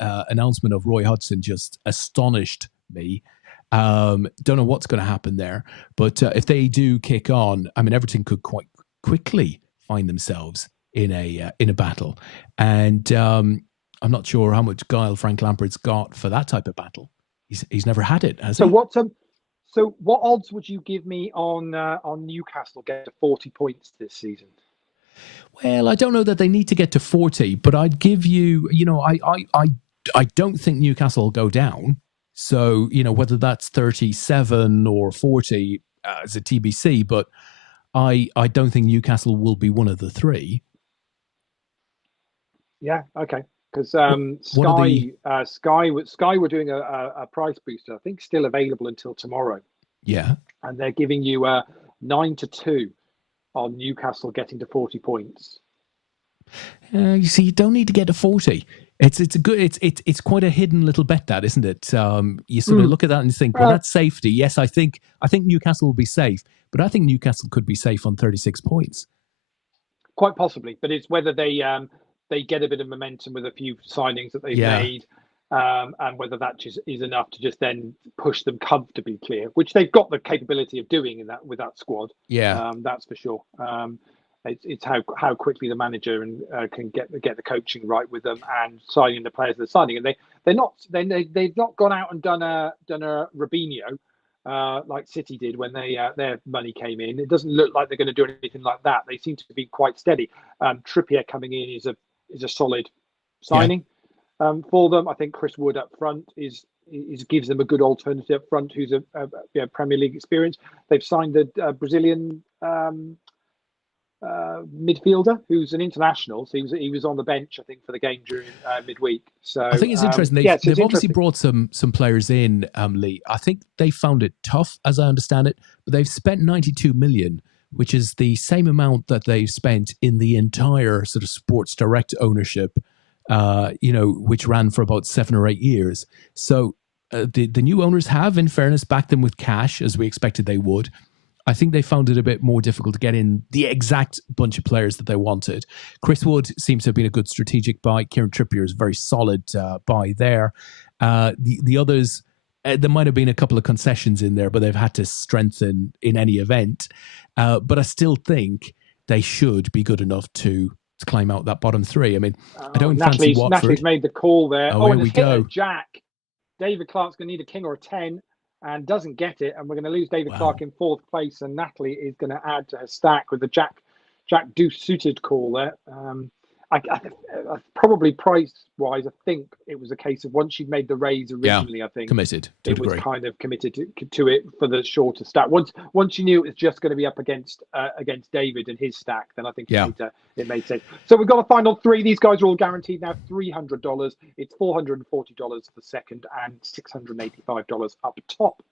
announcement of Roy Hodgson just astonished me. Don't know what's going to happen there, but if they do kick on, I mean, Everton could quite quickly find themselves in a battle, and I'm not sure how much guile Frank Lampard's got for that type of battle. He's never had it, has he? So what odds would you give me on Newcastle get to 40 points this season? Well, I don't know that they need to get to 40, but I'd give you, I don't think Newcastle will go down. So, whether that's 37 or 40 is a TBC, but I don't think Newcastle will be one of the three. Yeah, okay. Because Sky were doing a price booster, I think still available until tomorrow. Yeah. And they're giving you 9-2 on Newcastle getting to 40 points. You see, you don't need to get to 40. It's quite a hidden little bet, that, isn't it? You sort of look at that and you think, well, that's safety. Yes, I think Newcastle will be safe, but I think Newcastle could be safe on 36 points. Quite possibly, but it's whether they get a bit of momentum with a few signings that they've made, and whether that just is enough to just then push them comfortably clear, which they've got the capability of doing with that squad. Yeah, that's for sure. It's how quickly the manager can get the coaching right with them and signing the players they're signing, and they've not gone out and done a Robinho like City did when their money came in. It doesn't look like they're going to do anything like that. They seem to be quite steady. Trippier coming in is a solid signing for them. I think Chris Wood up front gives them a good alternative up front, who's a Premier League experience. They've signed a Brazilian midfielder who's an international, so he was on the bench, I think, for the game during midweek. So I think it's interesting. They've obviously brought some players in, Lee. I think they found it tough, as I understand it, but they've spent 92 million, which is the same amount that they've spent in the entire sort of Sports Direct ownership, which ran for about 7 or 8 years. So the new owners have, in fairness, backed them with cash, as we expected they would. I think they found it a bit more difficult to get in the exact bunch of players that they wanted. Chris Wood seems to have been a good strategic buy. Kieran Trippier is a very solid buy there. The others, there might have been a couple of concessions in there, but they've had to strengthen in any event. But I still think they should be good enough to climb out that bottom three. I mean, I don't fancy Watford. Natalie's made the call there. Oh, here and we it's hit go. a jack. David Clark's going to need a king or a 10 and doesn't get it. And we're going to lose David Clark in 4th place. And Natalie is going to add to her stack with the Jack Deuce suited call there. I probably price-wise, I think it was a case of once she'd made the raise originally, I think committed to it was kind of committed to it for the shorter stack. Once you knew it was just going to be up against David and his stack, then I think it made sense. So we've got a final 3. These guys are all guaranteed now $300. It's $440 for second and $685 up top.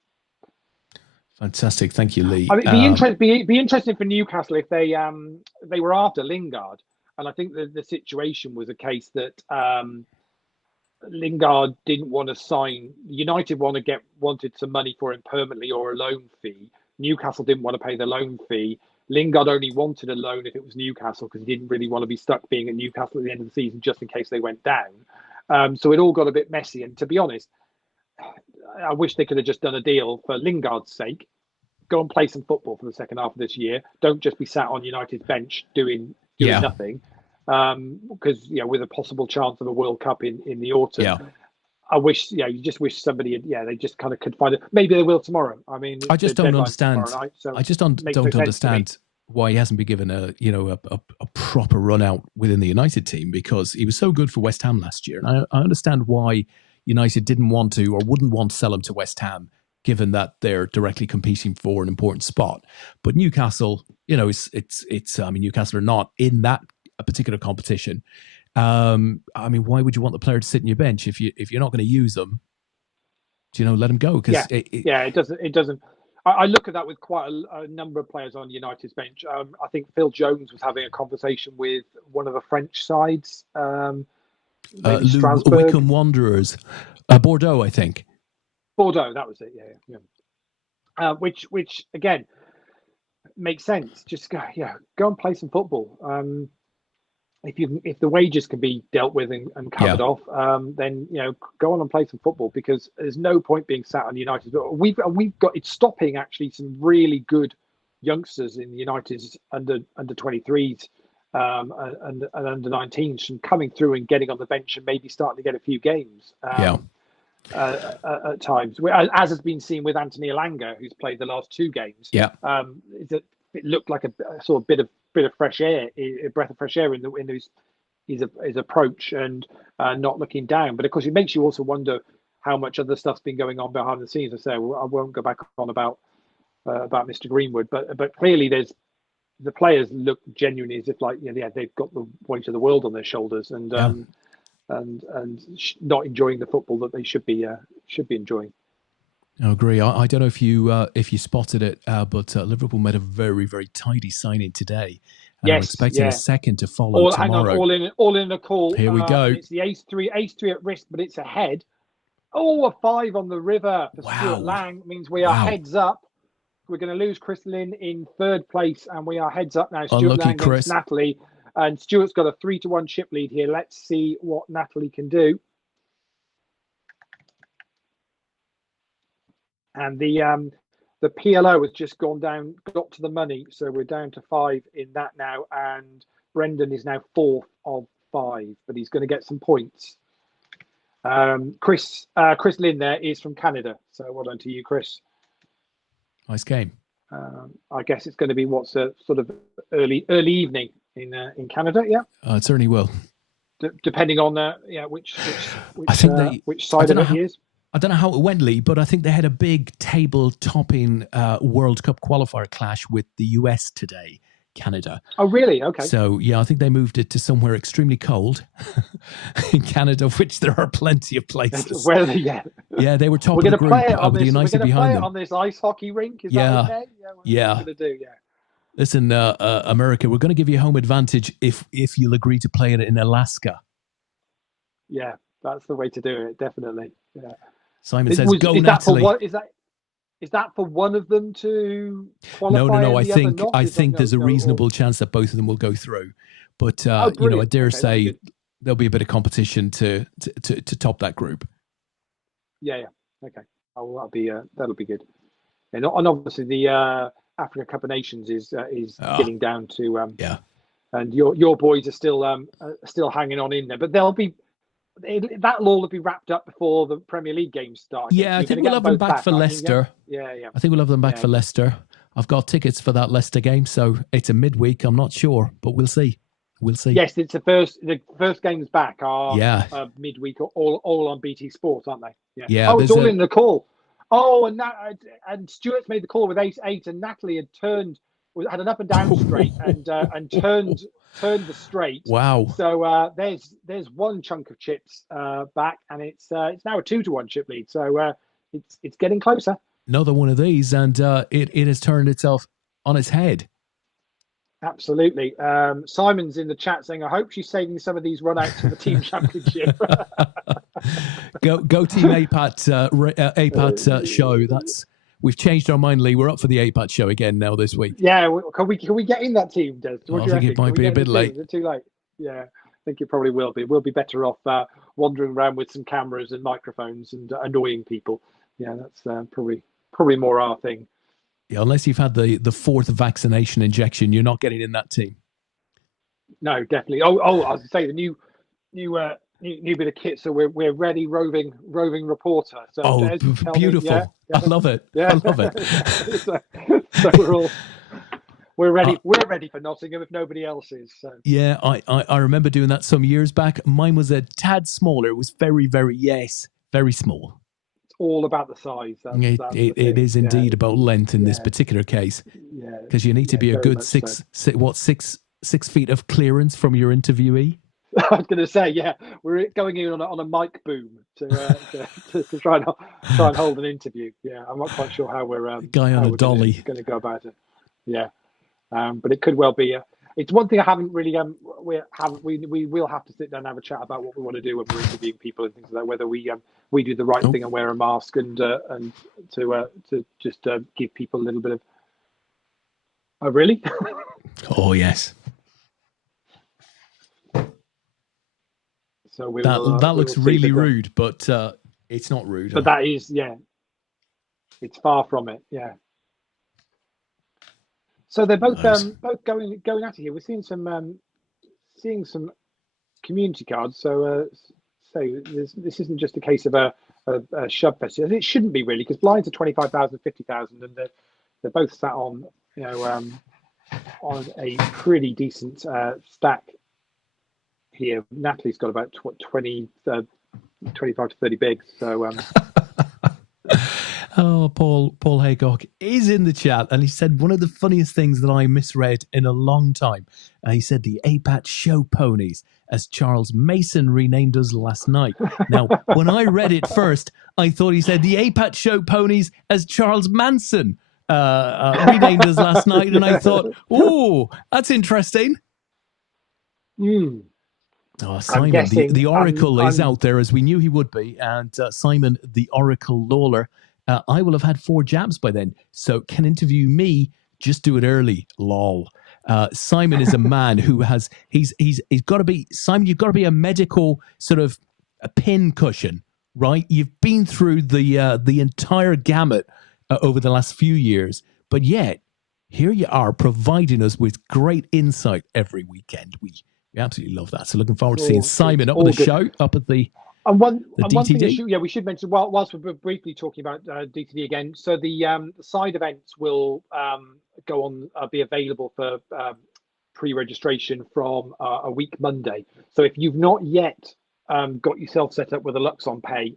Fantastic, thank you, Leigh. I mean, be interesting for Newcastle if they were after Lingard. And I think the situation was a case that Lingard didn't want to sign. United wanted some money for him permanently or a loan fee. Newcastle didn't want to pay the loan fee. Lingard only wanted a loan if it was Newcastle because he didn't really want to be stuck being at Newcastle at the end of the season just in case they went down. So it all got a bit messy. And to be honest, I wish they could have just done a deal for Lingard's sake. Go and play some football for the second half of this year. Don't just be sat on United's bench doing nothing, because with a possible chance of a World Cup in the autumn. I wish, you just wish somebody, they just kind of could find it. Maybe they will tomorrow. I mean, I just don't understand. Night, so I just don't understand why he hasn't been given a proper run out within the United team, because he was so good for West Ham last year, and I understand why United didn't want to or wouldn't want to sell him to West Ham, given that they're directly competing for an important spot. But Newcastle, it's I mean, Newcastle are not in that particular competition. I mean, why would you want the player to sit on your bench if you're not going to use them? Let them go. Because it doesn't. I look at that with quite a number of players on United's bench. I think Phil Jones was having a conversation with one of the French sides, Wycombe Wanderers, Bordeaux, I think. Bordeaux, that was it. Yeah. Which again makes sense. Just go and play some football. If the wages can be dealt with and covered off, then go on and play some football, because there's no point being sat on United. We've got it's stopping actually some really good youngsters in United's under 23s and under 19s from coming through and getting on the bench and maybe starting to get a few games. At times, as has been seen with Anthony Elanga, who's played the last 2 games. It looked like a sort of bit of fresh air, a breath of fresh air in his approach and not looking down. But of course, it makes you also wonder how much other stuff's been going on behind the scenes. I say, well, I won't go back on about Mr. Greenwood, but clearly the players look genuinely as if they've got the weight of the world on their shoulders and not enjoying the football that they should be enjoying. I agree. I don't know if you spotted it, but Liverpool made a very, very tidy signing today. And I'm expecting a second to follow tomorrow. Hang on, all in a call. Here we go. It's the ace three at risk, but it's ahead. Oh, a 5 on the river for Stuart Lang means we are heads up. We're going to lose Chris Lynn in 3rd place, and we are heads up now. Stuart Lang against Natalie, and Stuart's got a 3-1 chip lead here. Let's see what Natalie can do. And the PLO has just got to the money, so we're down to 5 in that now. And Brendan is now 4th of 5, but he's going to get some points. Chris Lynn there is from Canada, so well done to you, Chris. Nice game. I guess it's going to be what's a sort of early evening in Canada. Yeah, it certainly will. Depending on which side of it he is. I don't know how it went, Leigh, but I think they had a big table-topping World Cup qualifier clash with the US today, Canada. Oh, really? Okay. So, I think they moved it to somewhere extremely cold in Canada, which there are plenty of places. Yeah, they were top of the group with United behind them. On this ice hockey rink, is that okay? Yeah. What are we going to do? Yeah. Listen, America, we're going to give you home advantage if you'll agree to play it in Alaska. Yeah, that's the way to do it, definitely. Yeah. Simon says, "Go, Natalie." is that for one of them to qualify? No. And I the other think not? I Is that think there's a no? Or, reasonable chance that both of them will go through. But oh, you know, I brilliant. dare Okay, that'll be say good. there'll be a bit of competition to top that group. Yeah. Okay. Oh, that'll be good. And obviously the Africa Cup of Nations is Ah, getting down to yeah. and your boys are still hanging on in there, but that'll all be wrapped up before the Premier League games start. I think Yeah, so. I You're going think to we'll get them have them both back back, for aren't you? Leicester. Yeah. I think we'll have them back Yeah. for Leicester. I've got tickets for that Leicester game, so it's a midweek. I'm not sure, but we'll see. We'll see. Yes, it's the first games back are Yeah, midweek, all on BT Sports, aren't they? Yeah. yeah. Oh, it's There's all a in the call. Oh, and Stuart's made the call with eight, and Natalie had an up and down straight and turned the straight. wow. So there's one chunk of chips back, and it's now a 2-1 chip lead. So it's getting closer. Another one of these, and it has turned itself on its head. Absolutely. Simon's in the chat saying, "I hope she's saving some of these run-outs for the team championship." Go team APAT show. We've changed our mind, Lee. We're up for the APAT show again now this week. Yeah, can we get in that team, Des? What do you I think reckon? it might Can we be a get in bit the late. team? Is it too late? Yeah, I think it probably will be. We'll be better off wandering around with some cameras and microphones and annoying people. Yeah, that's probably more our thing. Yeah, unless you've had the fourth vaccination injection, you're not getting in that team. No, definitely. Oh, I was going to say the new bit of kit. So we're ready, roving reporter. So Des, beautiful! yeah. I love it. Yeah. I love it. so we're ready. We're ready for Nottingham if nobody else is. So. Yeah, I remember doing that some years back. Mine was a tad smaller. It was very, very small. It's all about the size. It is indeed about length in this particular case. Yeah, because you need to be a good 6 feet of clearance from your interviewee. I was going to say, yeah, we're going in on a mic boom to try and hold an interview. Yeah, I'm not quite sure how we're guy on a dolly going to go about it. Yeah, but it could well be. It's one thing I haven't really. We will have to sit down and have a chat about what we want to do when we're interviewing people and things like that. Whether we do the right thing and wear a mask and to just give people a little bit of. Oh, really? Oh, yes. So that looks really rude, but it's not rude. But that is, it's far from it. Yeah. So they're both both going at it here. We're seeing some community cards. So this isn't just a case of a shove fest. It shouldn't be really, because blinds are 25,000, 50,000, and they're both sat on on a pretty decent stack here. Natalie's got about 25 to 30 bigs. So oh, Paul Haycock is in the chat, and he said one of the funniest things that I misread in a long time. He said the APAT show ponies, as Charles Mason renamed us last night. Now, when I read it first, I thought he said the APAT show ponies, as Charles Manson renamed us last night, and I thought, oh, that's interesting. Oh, Simon, the Oracle is out there, as we knew he would be, and Simon, the Oracle Lawler, I will have had 4 jabs by then, so can interview me. Just do it early, lol. Simon is a man who has he's got to be, Simon. You've got to be a medical sort of a pin cushion, right? You've been through the entire gamut over the last few years, but yet here you are providing us with great insight every weekend. We absolutely love that. So looking forward to seeing Simon up at the show, up at the one DTD. Thing we should mention, whilst we're briefly talking about DTD again, so the side events will go on, be available for pre-registration from a week Monday. So if you've not yet got yourself set up with a Luxon Pay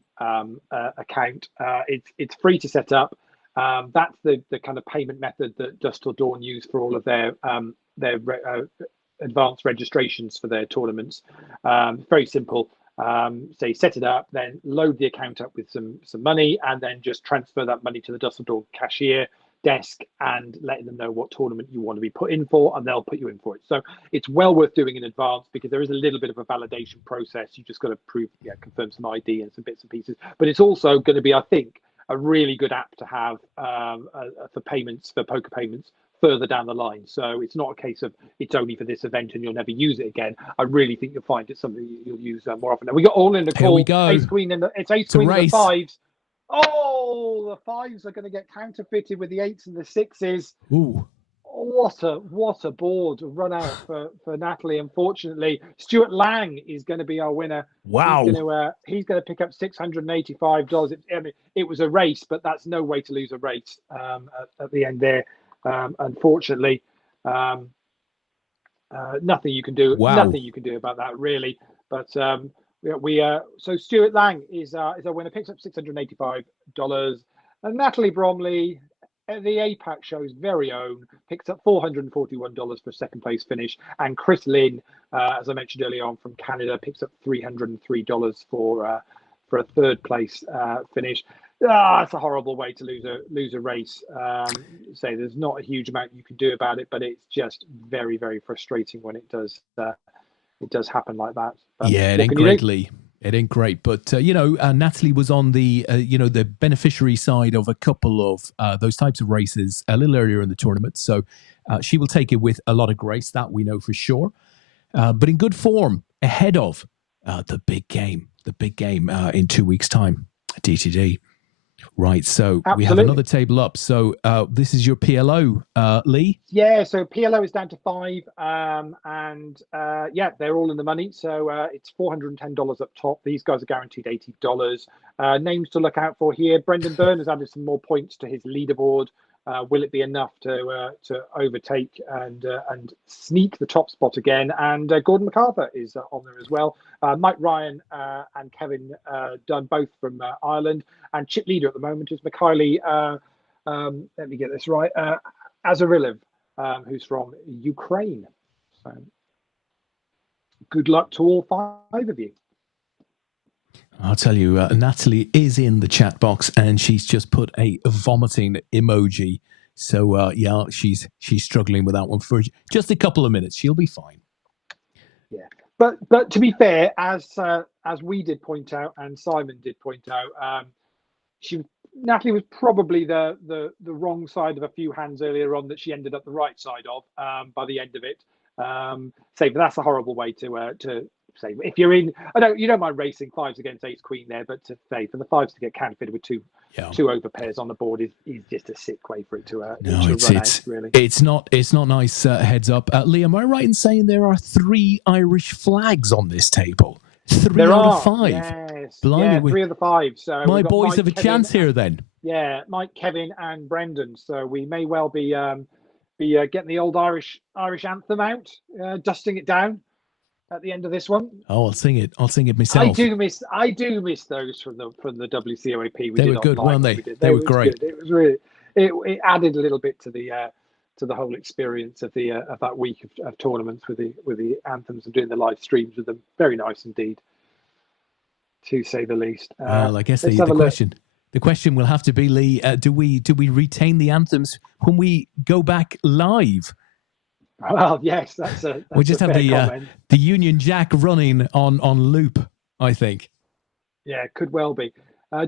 account, it's free to set up. That's the kind of payment method that Dusk Till Dawn use for all of their advanced registrations for their tournaments. Very simple. So you set it up, then load the account up with some money, and then just transfer that money to the Dusk Till Dawn cashier desk and letting them know what tournament you want to be put in for, and they'll put you in for it. So it's well worth doing in advance, because there is a little bit of a validation process. You just got to confirm some ID and some bits and pieces. But it's also going to be, I think, a really good app to have for payments, for poker payments further down the line. So it's not a case of it's only for this event and you'll never use it again. I really think you'll find it's something you'll use more often. And we got all in the call. Here we go. Ace Queen and it's Ace Queen and the fives. Oh, the fives are going to get counterfeited with the eights and the sixes. Ooh. What a board run out for Natalie. Unfortunately, Stuart Lang is going to be our winner. Wow. He's going to pick up $685. I mean, it was a race, but that's no way to lose a race at the end there. Unfortunately, nothing you can do. Wow. Nothing you can do about that, really. But so Stuart Lang is our winner. Picks up $685, and Natalie Bromley, the APAT show's very own, picks up $441 for a second place finish, and Chris Lynn, as I mentioned earlier on, from Canada, picks up $303 for a third place finish. It's a horrible way to lose a race. Say there's not a huge amount you can do about it, but it's just very, very frustrating when it does happen like that. But yeah, it ain't great, Lee. It ain't great, but Natalie was on the the beneficiary side of a couple of those types of races a little earlier in the tournament, so she will take it with a lot of grace. That we know for sure. But in good form ahead of the big game in 2 weeks' time, DTD. Right, so Absolutely. We have another table up. So this is your PLO, Lee? Yeah, so PLO is down to 5, and they're all in the money. So it's $410 up top. These guys are guaranteed $80. Names to look out for here. Brendan Byrne has added some more points to his leaderboard. Will it be enough to overtake and sneak the top spot again? And Gordon MacArthur is on there as well. Mike Ryan and Kevin Dunn, both from Ireland. And chip leader at the moment is Mikhaili, let me get this right, Azarilev, who's from Ukraine. So good luck to all 5 of you. I'll tell you, Natalie is in the chat box and she's just put a vomiting emoji. So, she's struggling with that one for just a couple of minutes. She'll be fine. Yeah. But to be fair, as we did point out and Simon did point out, Natalie was probably the wrong side of a few hands earlier on that she ended up the right side of by the end of it. But that's a horrible way to say. If you're in, you don't mind racing 5s against Ace Queen there, but to say for the 5s to get counterfeited with two over pairs on the board is just a sick way for it to run out. Really, it's not nice. Heads up, Lee. Am I right in saying there are 3 Irish flags on this table? 3 out of 5. Yes. Blimey, 3 of the 5. So my boys have a Kevin, chance here then. Yeah, Mike, Kevin, and Brendan. So we may well be getting the old Irish anthem out, dusting it down at the end of this one. Oh, I'll sing it myself. I do miss those from the WCOAP. They were good, weren't they? They were great. Good. It was really it added a little bit to the whole experience of that week of tournaments with the anthems and doing the live streams with them. Very nice indeed, to say the least. Well, I guess the question will have to be, Lee, do we retain the anthems when we go back live? Well, yes, that's we just have the Union Jack running on loop, I think. Yeah, could well be.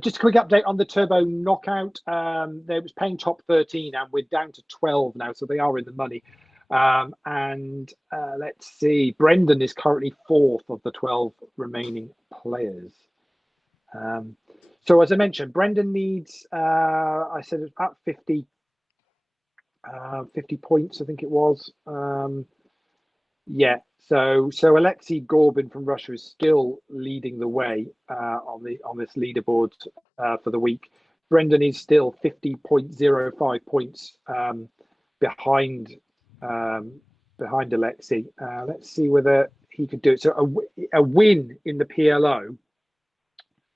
Just a quick update on the Turbo Knockout. They was paying top 13, and we're down to 12 now, so they are in the money. Let's see. Brendan is currently 4th of the 12 remaining players. So as I mentioned, Brendan needs, I said it's about 50 points, I think it was. So Alexei Gorbin from Russia is still leading the way on this leaderboard for the week. Brendan is still 50.05 points behind Alexei. Let's see whether he could do it. So a win in the PLO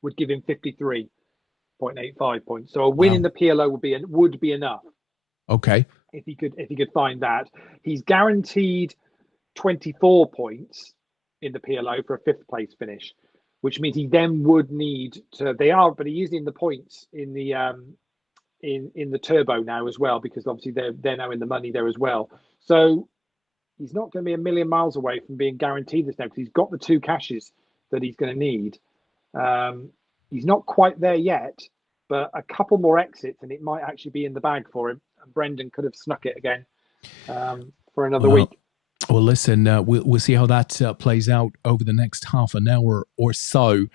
would give him 53.85 points. So a win in the PLO would be enough. Okay. If he could find that, he's guaranteed 24 points in the PLO for a 5th place finish, which means he then would need to. But he is in the points in the in the turbo now as well, because obviously they're now in the money there as well. So he's not going to be a million miles away from being guaranteed this now, because he's got the 2 cashes that he's going to need. He's not quite there yet, but he's but a couple more exits and it might actually be in the bag for him. And Brendan could have snuck it again for another week. Well, listen, we'll see how that plays out over the next half an hour or so.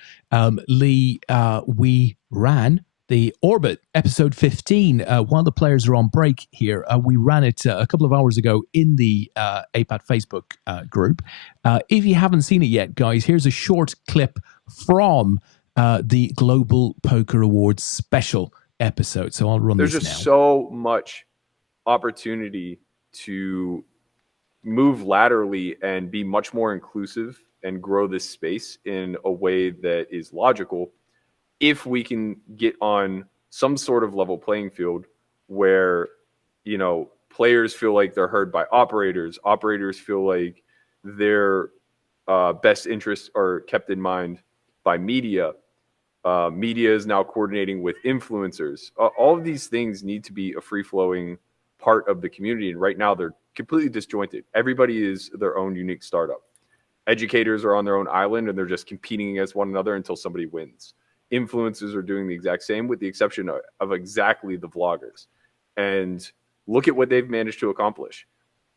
Leigh, we ran the Orbit episode 15 while the players are on break here. We ran it a couple of hours ago in the APAT Facebook group. If you haven't seen it yet, guys, here's a short clip from the Global Poker Awards special episode. So I'll run this now. There's just so much opportunity to move laterally and be much more inclusive and grow this space in a way that is logical if we can get on some sort of level playing field where, you know, players feel like they're heard by operators feel like their best interests are kept in mind by media. Media is now coordinating with influencers. All of these things need to be a free-flowing part of the community, and right now they're completely disjointed. Everybody is their own unique startup. Educators are on their own island and they're just competing against one another until somebody wins. Influencers are doing the exact same, with the exception of exactly the vloggers. And look at what they've managed to accomplish.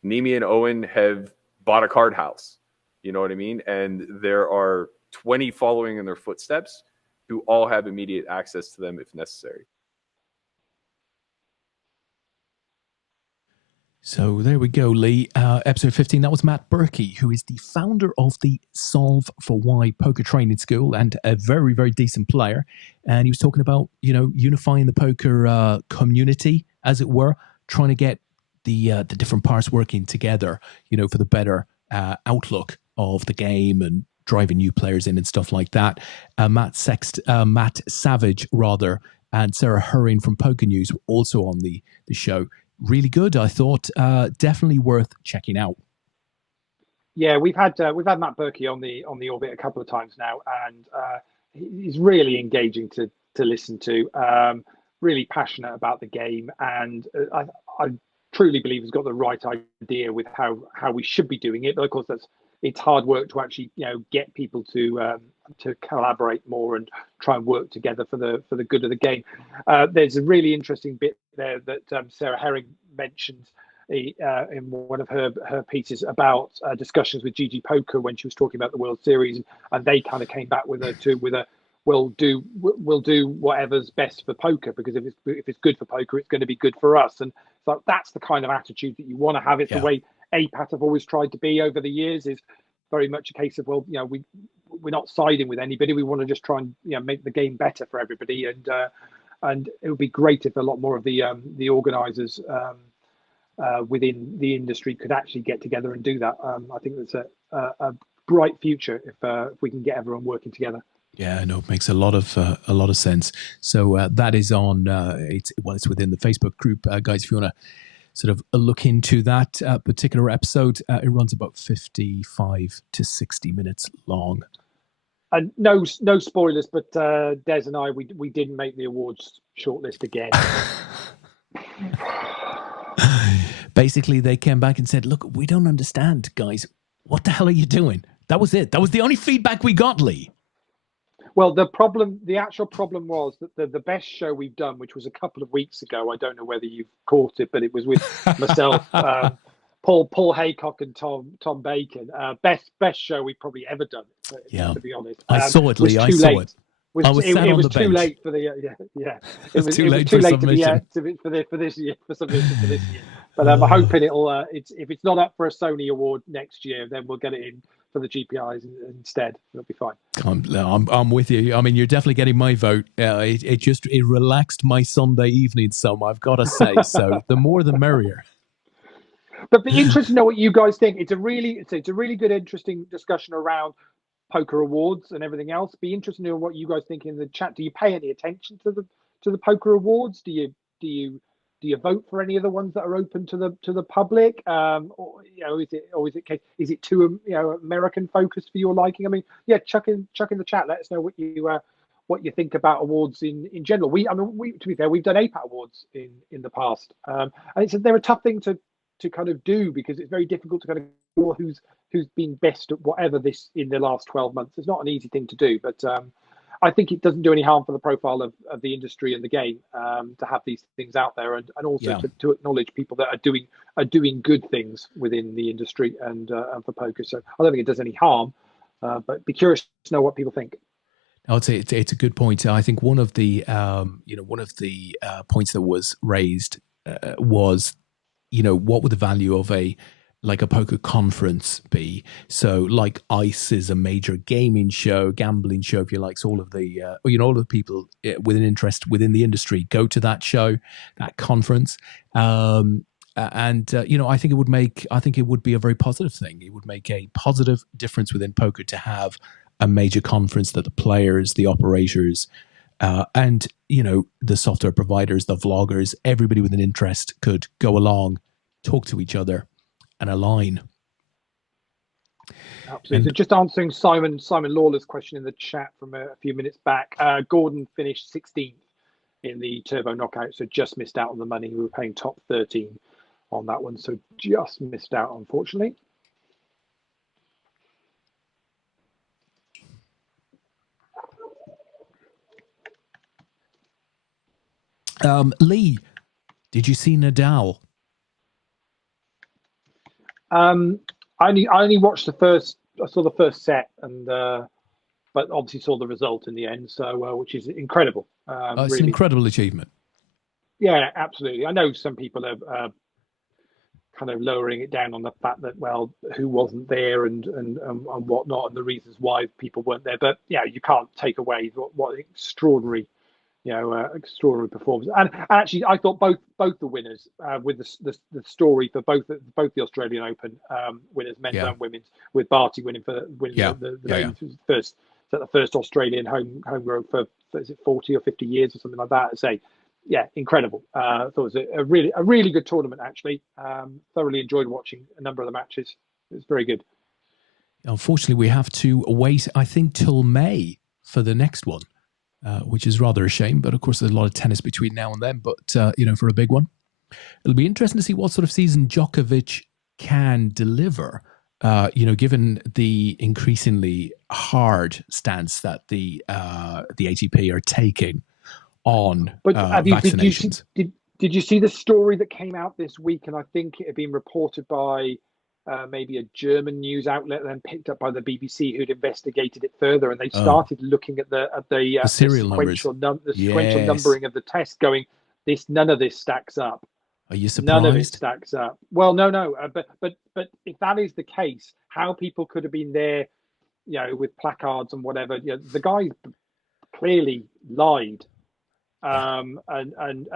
Nimi and Owen have bought a card house. You know what I mean? And there are 20 following in their footsteps who all have immediate access to them if necessary. So there we go, Leigh. Episode 15, that was Matt Berkey, who is the founder of the Solve for Why Poker Training School and a very, very decent player. And he was talking about, you know, unifying the poker community, as it were, trying to get the different parts working together, you know, for the better outlook of the game and driving new players in and stuff like that. Matt Savage, rather, and Sarah Hurring from Poker News were also on the show. Really good, I thought. Definitely worth checking out. Yeah, we've had Matt Berkey on the Orbit a couple of times now, and he's really engaging to listen to. Really passionate about the game, and I truly believe he's got the right idea with how we should be doing it. But of course, it's hard work to actually, you know, get people to collaborate more and try and work together for the good of the game. There's a really interesting bit there that Sarah Herring mentioned in one of her pieces about discussions with GG Poker when she was talking about the World Series, and they kind of came back with a we'll do whatever's best for poker, because if it's good for poker, it's going to be good for us. And so that's the kind of attitude that you want to have. It's the way APAT have always tried to be over the years, is very much a case of, well, you know, we're not siding with anybody. We want to just try and, you know, make the game better for everybody. And it would be great if a lot more of the organisers within the industry could actually get together and do that. I think that's a bright future if we can get everyone working together. Yeah, no, it makes a lot of sense. So that is on. It's within the Facebook group, guys. If you want to sort of look into that particular episode, it runs about 55 to 60 minutes long. And no spoilers, but Des and I, we didn't make the awards shortlist again. Basically, they came back and said, "Look, we don't understand, guys. What the hell are you doing?" That was it. That was the only feedback we got, Leigh. Well, the actual problem was that the best show we've done, which was a couple of weeks ago, I don't know whether you've caught it, but it was with myself, Paul Haycock and Tom Bacon. Best show we've probably ever done, to be honest. I saw it, Leigh. I saw it. I was sat on the bench. It was too late for the It was too late for submission for this year. But I'm hoping if it's not up for a Sony award next year, then we'll get it in for the GPIs instead. It'll be fine. I'm with you. I mean, you're definitely getting my vote. It relaxed my Sunday evening some, I've got to say. So the more the merrier. But be interested to know what you guys think. It's a really good, interesting discussion around poker awards and everything else. Be interested to know what you guys think in the chat. Do you pay any attention to the poker awards? Do you vote for any of the ones that are open to the public? Or, you know, is it too American focused for your liking? I mean, yeah, chuck in the chat. Let us know what you think about awards in general. To be fair, we've done APAT awards in the past, and they're a tough thing to kind of do, because it's very difficult to kind of know who's been best at whatever this in the last 12 months. It's not an easy thing to do, but I think it doesn't do any harm for the profile of the industry and the game to have these things out there, and also to acknowledge people that are doing good things within the industry and for poker. So I don't think it does any harm, but be curious to know what people think. I would say it's a good point. I think one of the points that was raised was, what would the value of a poker conference be? So like ICE is a major gaming show, gambling show, if you like. So all of the all of the people with an interest within the industry go to that show, that conference. I think it would be a very positive thing. It would make a positive difference within poker to have a major conference that the players, the operators, and the software providers, the vloggers, everybody with an interest could go along, talk to each other, and align. Absolutely. So just answering Simon Lawler's question in the chat from a few minutes back. Gordon finished 16th in the Turbo Knockout, so just missed out on the money. We were paying top 13 on that one, so just missed out, unfortunately. Leigh, did you see Nadal? I only watched I saw the first set, and but obviously saw the result in the end, so which is incredible. It's really. An incredible achievement. Yeah, absolutely. I know some people are kind of lowering it down on the fact that, well, who wasn't there and whatnot, and the reasons why people weren't there. But yeah, you can't take away what extraordinary extraordinary performance. And actually, I thought both the winners with the story for both the Australian Open winners, men's and women's, with Barty winning the first Australian homegrown for, is it 40 or 50 years or something like that. I say, yeah, incredible. I thought it was a really good tournament, actually. Thoroughly enjoyed watching a number of the matches. It was very good. Unfortunately, we have to wait, I think, till May for the next one. Which is rather a shame, but of course there's a lot of tennis between now and then. But for a big one, it'll be interesting to see what sort of season Djokovic can deliver. Given the increasingly hard stance that the ATP are taking on vaccinations. Did you see the story that came out this week? And I think it had been reported by maybe a German news outlet, then picked up by the BBC, who'd investigated it further, and they started looking at the sequential numbering of the test, going, none of this stacks up. Are you surprised? None of it stacks up. Well, no, but if that is the case, how people could have been there, with placards and whatever, the guy clearly lied, and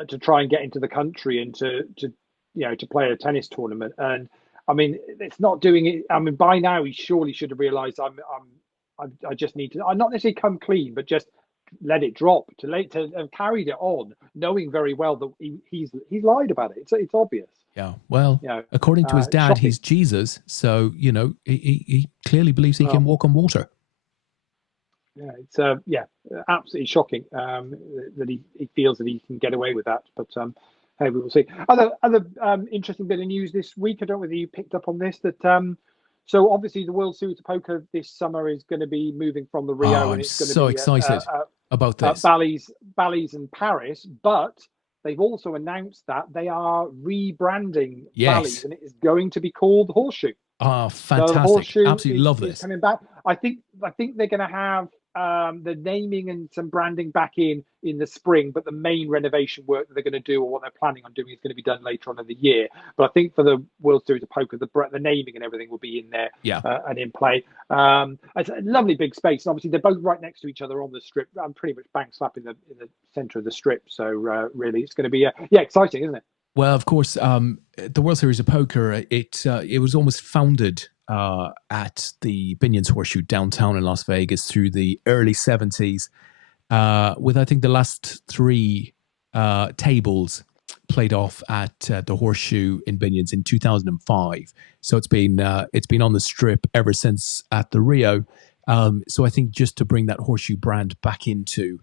to try and get into the country and to play a tennis tournament. And I mean, it's not doing it. I mean, by now he surely should have realised I just need to. I'm not necessarily come clean, but just let it drop. To have carried it on, knowing very well that he's lied about it. It's obvious. Yeah. Well, according to his dad, shocking. He's Jesus. So he clearly believes he can walk on water. Yeah, it's absolutely shocking that he feels that he can get away with that, but. Hey, we will see. Other interesting bit of news this week. I don't know whether you picked up on this. That so obviously the World Series of Poker this summer is going to be moving from the Rio, and it's going to be excited about this. Bally's and Paris, but they've also announced that they are rebranding Bally's, and it is going to be called Horseshoe. Oh, fantastic! So absolutely love this. Coming back, I think they're going to have the naming and some branding back in the spring, but the main renovation work that they're going to do, or what they're planning on doing, is going to be done later on in the year. But I think for the World Series of Poker, the naming and everything will be in there and in play. It's a lovely big space, and obviously they're both right next to each other on the strip. I'm pretty much bang slap in the centre of the strip, so really it's going to be exciting, isn't it? Well, of course, the World Series of Poker, it was almost founded at the Binion's Horseshoe downtown in Las Vegas through the early 70s, with I think the last three tables played off at the Horseshoe in Binion's in 2005. So it's been on the strip ever since at the Rio. So I think just to bring that Horseshoe brand back into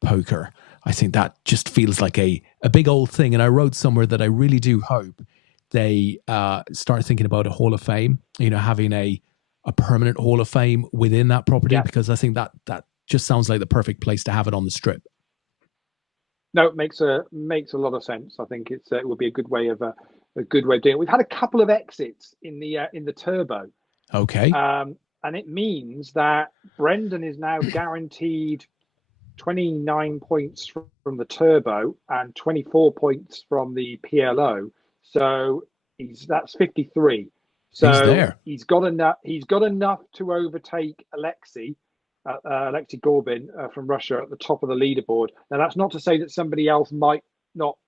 poker, I think that just feels like a big old thing. And I wrote somewhere that I really do hope they start thinking about a Hall of Fame, having a permanent Hall of Fame within that property, because I think that just sounds like the perfect place to have it on the strip. No, it makes a lot of sense. I think it would be a good way of doing it. We've had a couple of exits in the turbo. Okay. And it means that Brendan is now guaranteed 29 points from the turbo and 24 points from the PLO. So that's 53. So he's got enough to overtake Alexei Gorbin from Russia at the top of the leaderboard. Now that's not to say that somebody else might not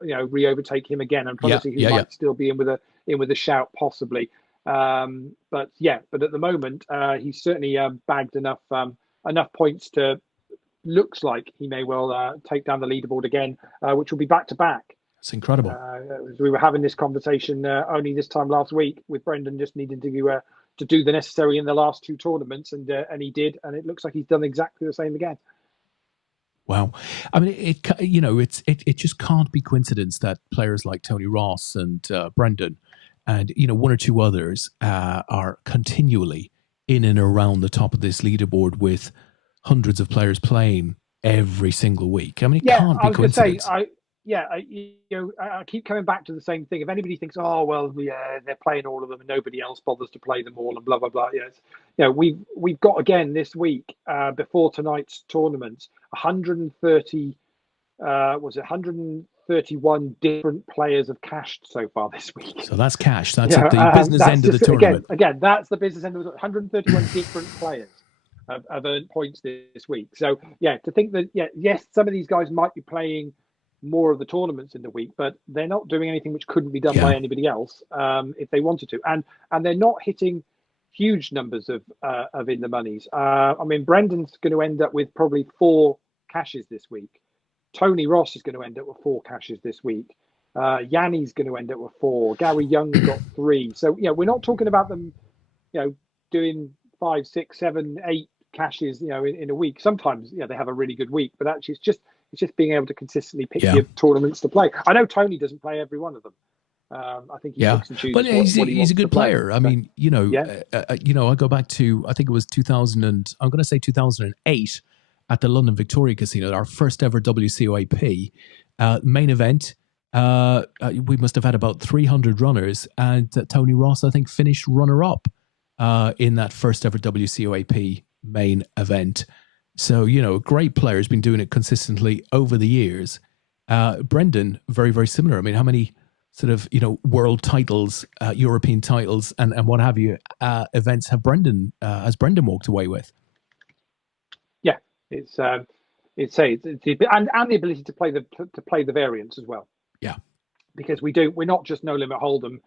re-overtake him again. I'm trying to see who might still be in with a shout possibly. But at the moment he's certainly bagged enough points to, looks like he may well take down the leaderboard again, which will be back to back. It's incredible. We were having this conversation only this time last week with Brendan just needing to do the necessary in the last two tournaments, and he did, and it looks like he's done exactly the same again. Wow. I mean, it just can't be coincidence that players like Tony Ross and Brendan and, one or two others are continually in and around the top of this leaderboard with hundreds of players playing every single week. I mean, it can't be coincidence. I keep coming back to the same thing. If anybody thinks, oh well, they're playing all of them and nobody else bothers to play them all and blah blah blah. We've got again this week before tonight's tournament 131 different players have cashed so far this week. So that's cash. That's at the business end of the tournament. Again, that's the business end of it. 131 different players have earned points this week. So to think that yes, some of these guys might be playing more of the tournaments in the week, but they're not doing anything which couldn't be done by anybody else if they wanted to, and they're not hitting huge numbers of in the monies. I mean, Brendan's going to end up with probably 4 cashes this week. Tony Ross is going to end up with 4 cashes this week. Yanni's going to end up with 4. Gary Young's got 3. So we're not talking about them doing 5, 6, 7, 8 cashes in a week. Sometimes they have a really good week, but actually it's just being able to consistently pick your tournaments to play. I know Tony doesn't play every one of them. I think he picks and chooses. But he's a good player. I mean, I go back to, I think it was 2008 at the London Victoria Casino, our first ever WCOAP main event. We must have had about 300 runners, and Tony Ross, I think, finished runner-up in that first ever WCOAP main event. So, a great player, has been doing it consistently over the years. Brendan, very, very similar. I mean, how many sort of, world titles, European titles, and what have you, events has Brendan walked away with? Yeah, it's and the ability to play the variants as well. Yeah, because we're not just No Limit Hold'em.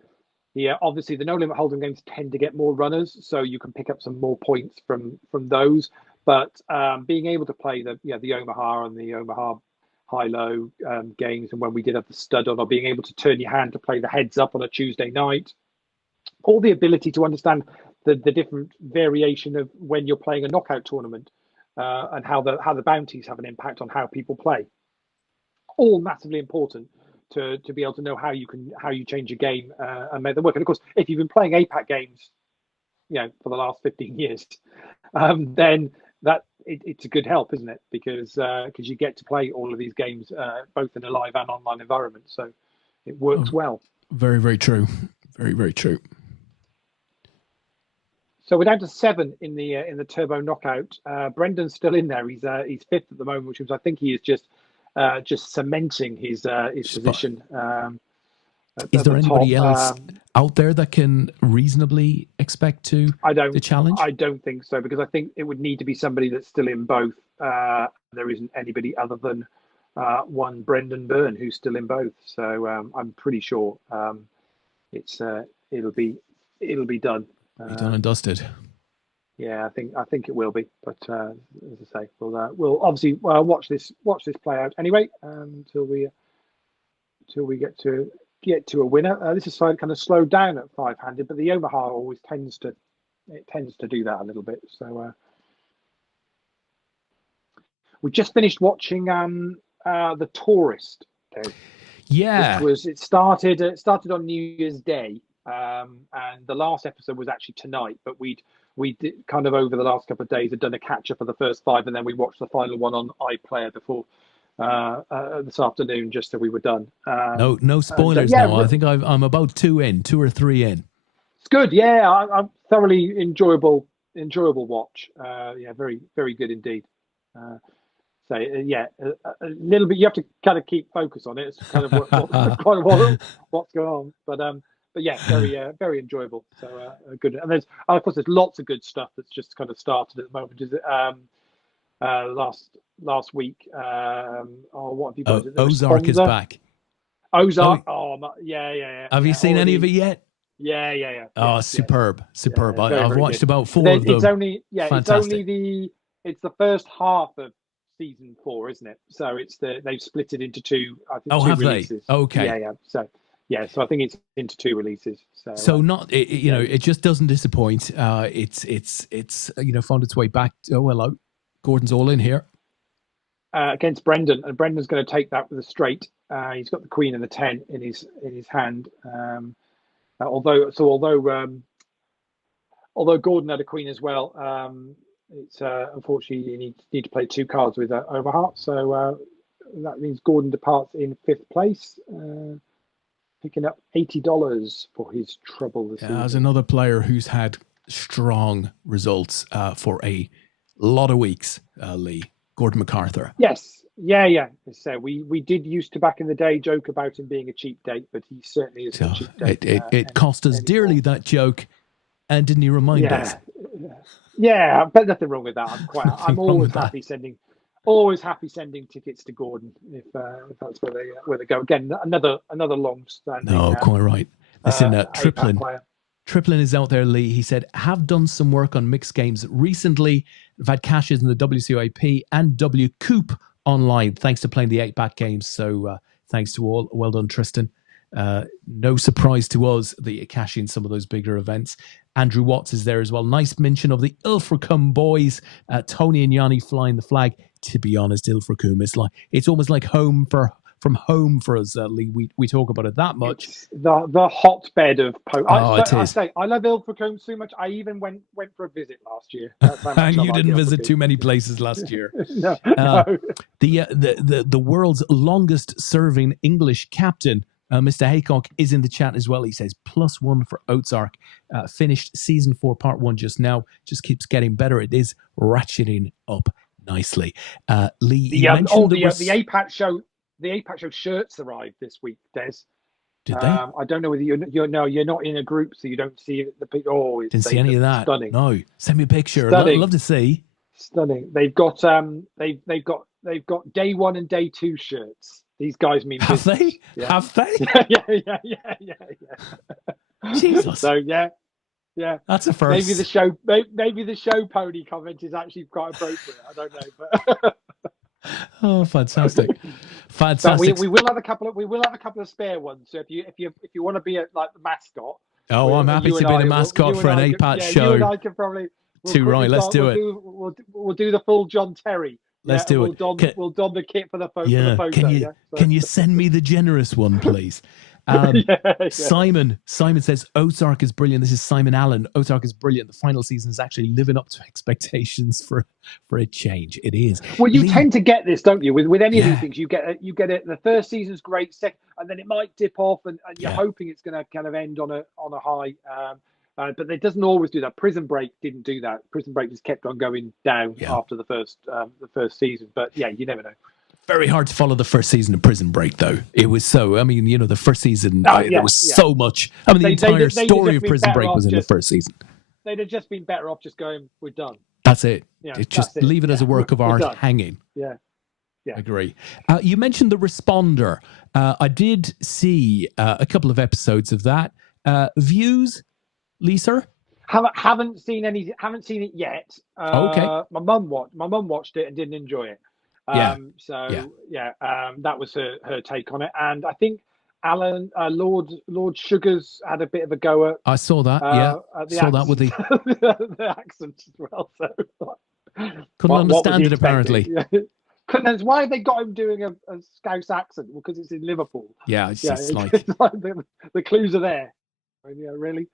Yeah, obviously the No Limit Hold'em games tend to get more runners, so you can pick up some more points from those. But being able to play the Omaha and the Omaha high-low games, and when we did have the stud on, or being able to turn your hand to play the heads up on a Tuesday night, all the ability to understand the different variation of when you're playing a knockout tournament and how the bounties have an impact on how people play, all massively important to be able to know how you change a game and make them work. And of course, if you've been playing APAT games, for the last 15 years, then it's a good help, isn't it? Because you get to play all of these games both in a live and online environment, so it works well. Very, very true. Very, very true. So we're down to 7 in the turbo knockout. Brendan's still in there. He's 5th at the moment, which means I think he is just cementing his position. Is there anybody else out there that can reasonably expect to the challenge? I don't think so, because I think it would need to be somebody that's still in both. There isn't anybody other than one Brendan Byrne who's still in both. So I'm pretty sure it'll be done. Be done and dusted. Yeah, I think it will be. But as I say, we'll obviously watch this play out anyway until we get to a winner. This is kind of slowed down at 5-handed, but the Omaha always tends to do that a little bit. So we just finished watching The Tourist. Dave. Yeah, it started on New Year's Day, and the last episode was actually tonight. But we'd we did kind of over the last couple of days had done a catch up for the first 5, and then we watched the final one on iPlayer before this afternoon, just so we were done. No spoilers now. I think I'm about 2 or 3 in. It's good, yeah. I'm thoroughly enjoyable watch. Yeah, very, very good indeed. So yeah, a little bit. You have to kind of keep focus on it. It's kind of what's going on. But yeah, very enjoyable. So good. And of course there's lots of good stuff that's just kind of started at the moment. Is it last week? What have you got? Ozark is back. Ozark. Yeah. Have you seen any of it yet? Yeah. Oh, superb. Yeah, I've watched about 4 of them. It's the first half of season 4, isn't it? So they've split it into 2. I think 2 have releases. They? Okay. Yeah. So I think it's into 2 releases. So not it just doesn't disappoint. It's found its way back. Oh hello, Gordon's all in here against Brendan, and Brendan's going to take that with a straight. He's got the queen and the 10 in his hand. Although Gordon had a queen as well, it's unfortunately you need to play 2 cards with Overheart. So that means Gordon departs in 5th place, picking up $80 for his trouble this season. As another player who's had strong results for a lot of weeks, Lee, Gordon MacArthur. Yes. Yeah. So we did used to back in the day joke about him being a cheap date, but he certainly is a cheap date. It cost us dearly, that joke, and didn't he remind us? Yeah, but nothing wrong with that. I'm always happy sending tickets to Gordon if that's where they go. Again, another long standing. No, quite right. Listen, Triplin is out there, Lee. He said, have done some work on mixed games recently. I've had cashes in the WCIP and W Coop online, thanks to playing the APAT games. So thanks to all. Well done, Tristan. No surprise to us that you cash in some of those bigger events. Andrew Watts is there as well. Nice mention of the Ilfracombe boys. Tony and Yanni flying the flag. To be honest, Ilfracombe is it's almost like from home for us, Lee. We talk about it that much. It's the hotbed of poker. It is. I love Ilfracombe so much. I even went for a visit last year. And you didn't visit too many places last year. No. The world's longest serving English captain, Mr. Haycock, is in the chat as well. He says +1 for Ozark. Finished season 4 part 1 just now. Just keeps getting better. It is ratcheting up nicely. Lee, the APAT show. The APAT show shirts arrived this week, Des. Did they? I don't know whether you're not in a group, so you don't see the picture. Oh, didn't see any of that. Stunning. No, send me a picture. I'd love to see. Stunning. They've got they've got day 1 and day 2 shirts. These guys mean have business. They? Yeah. Have they? Yeah. Jesus. So yeah. That's a first. Maybe the show pony comment is actually quite appropriate. I don't know, but. Oh, fantastic! But we will have a couple of spare ones. So if you want to be like the mascot. Oh, I'm happy to be the mascot for an APAT show. You and I can probably. Let's do it. We'll do the full John Terry. Let's do it. We'll don the kit for the photo. Can you send me the generous one, please? Simon says Ozark is brilliant. This is Simon Allen. Ozark is brilliant. The final season is actually living up to expectations for a change. It is. Well, you tend to get this, don't you? With any of these things, you get it. The first season's great, second, and then it might dip off, and you're hoping it's going to kind of end on a high. But it doesn't always do that. Prison Break didn't do that. Prison Break just kept on going down after the first season. But yeah, you never know. Very hard to follow the first season of Prison Break, though. It was so. I mean, the first season there was so much. I mean, the entire story of Prison Break was in the first season. They'd have just been better off just going, "We're done." That's it. Leave it as a work of art hanging. Yeah. Agree. You mentioned the Responder. I did see a couple of episodes of that. Views, Lisa? Haven't seen it yet. Okay. My mum watched it and didn't enjoy it. That was her take on it, and I think Alan Lord Sugars had a bit of a go at. I saw that. Saw that with the the accent as well. So couldn't understand it apparently. Couldn't. Why have they got him doing a Scouse accent? Well, because it's in Liverpool. Yeah, it's just the clues are there. Yeah, really.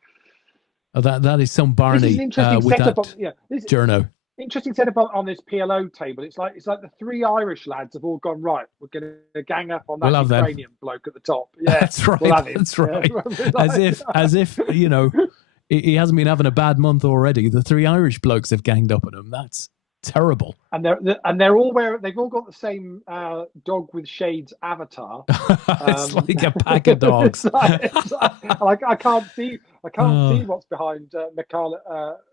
Oh, that is some This is Barney an interesting with setup. that This journo. interesting setup on this PLO table. It's like the three Irish lads have all gone right. We're going to gang up on We'll that have them. Ukrainian bloke at the top. Yeah, That's right. we'll have him. That's right. Yeah. As if he hasn't been having a bad month already. The three Irish blokes have ganged up on him. That's terrible. And they're all wearing. They've all got the same dog with shades avatar. It's like a pack of dogs. I can't see what's behind Mikhail.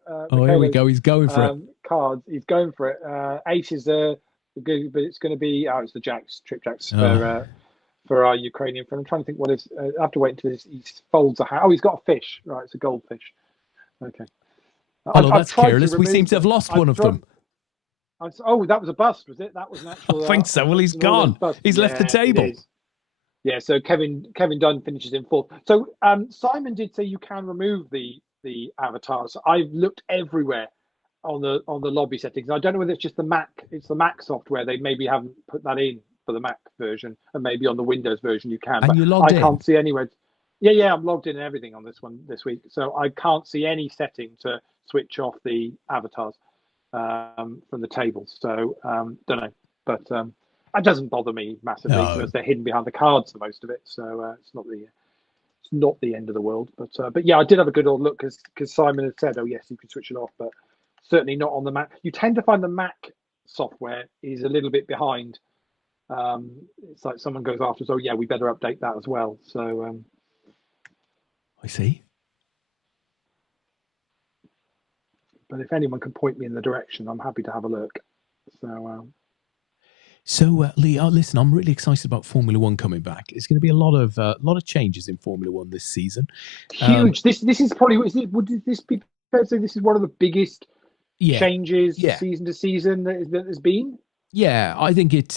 Oh, here we go. He's going for it. Cards. He's going for it. Ace is good, but it's going to be. Oh, it's the jacks, trip jacks for our Ukrainian friend. I'm trying to think what is. I have to wait until he folds a hat. Oh, he's got a fish. Right, it's a goldfish. Okay. Oh, that's careless. We seem to have lost one of them. Oh, that was a bust, was it? That was an actual. I think so. Well, he's gone. He's left the table. Yeah. So Kevin Dunn finishes in fourth. So Simon did say you can remove the avatars. I've looked everywhere on the lobby settings. I don't know whether it's just the Mac. It's the Mac software. They maybe haven't put that in for the Mac version, and maybe on the Windows version you can. And you logged in? I can't see anywhere. Yeah. I'm logged in and everything on this one this week, so I can't see any setting to switch off the avatars from the table. So don't know, but that doesn't bother me massively because they're hidden behind the cards for most of it. So it's not the end of the world. But yeah, I did have a good old look because Simon had said, oh yes, you can switch it off, but certainly not on the Mac. You tend to find the Mac software is a little bit behind. It's like someone goes after us, oh yeah, we better update that as well. So I see. But if anyone can point me in the direction, I'm happy to have a look. So Leigh, listen, I'm really excited about Formula One coming back. It's going to be a lot of changes in Formula One this season. Huge. This is probably. Would this be fair to say this is one of the biggest changes season to season that has been? Yeah, I think it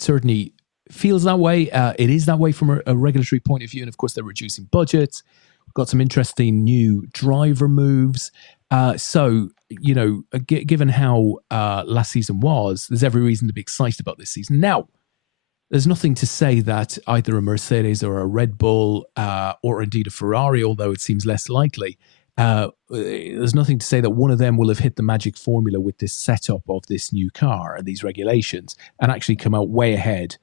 certainly feels that way. It is that way from a regulatory point of view, and of course they're reducing budgets. We've got some interesting new driver moves. So, given how last season was, there's every reason to be excited about this season. Now, there's nothing to say that either a Mercedes or a Red Bull or indeed a Ferrari, although it seems less likely, there's nothing to say that one of them will have hit the magic formula with this setup of this new car and these regulations and actually come out way ahead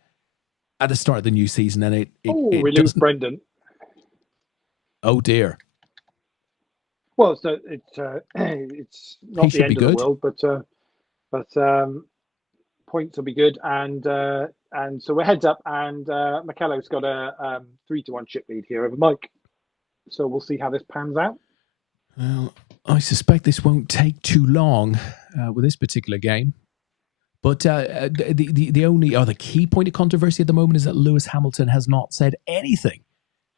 at the start of the new season. And we lose Brendan. Oh, dear. Well, so it's not the end of the world, but points will be good, and so we're heads up, and Michaelo's got a 3-1 chip lead here over Mike, so we'll see how this pans out. Well, I suspect this won't take too long with this particular game, but the key point of controversy at the moment is that Lewis Hamilton has not said anything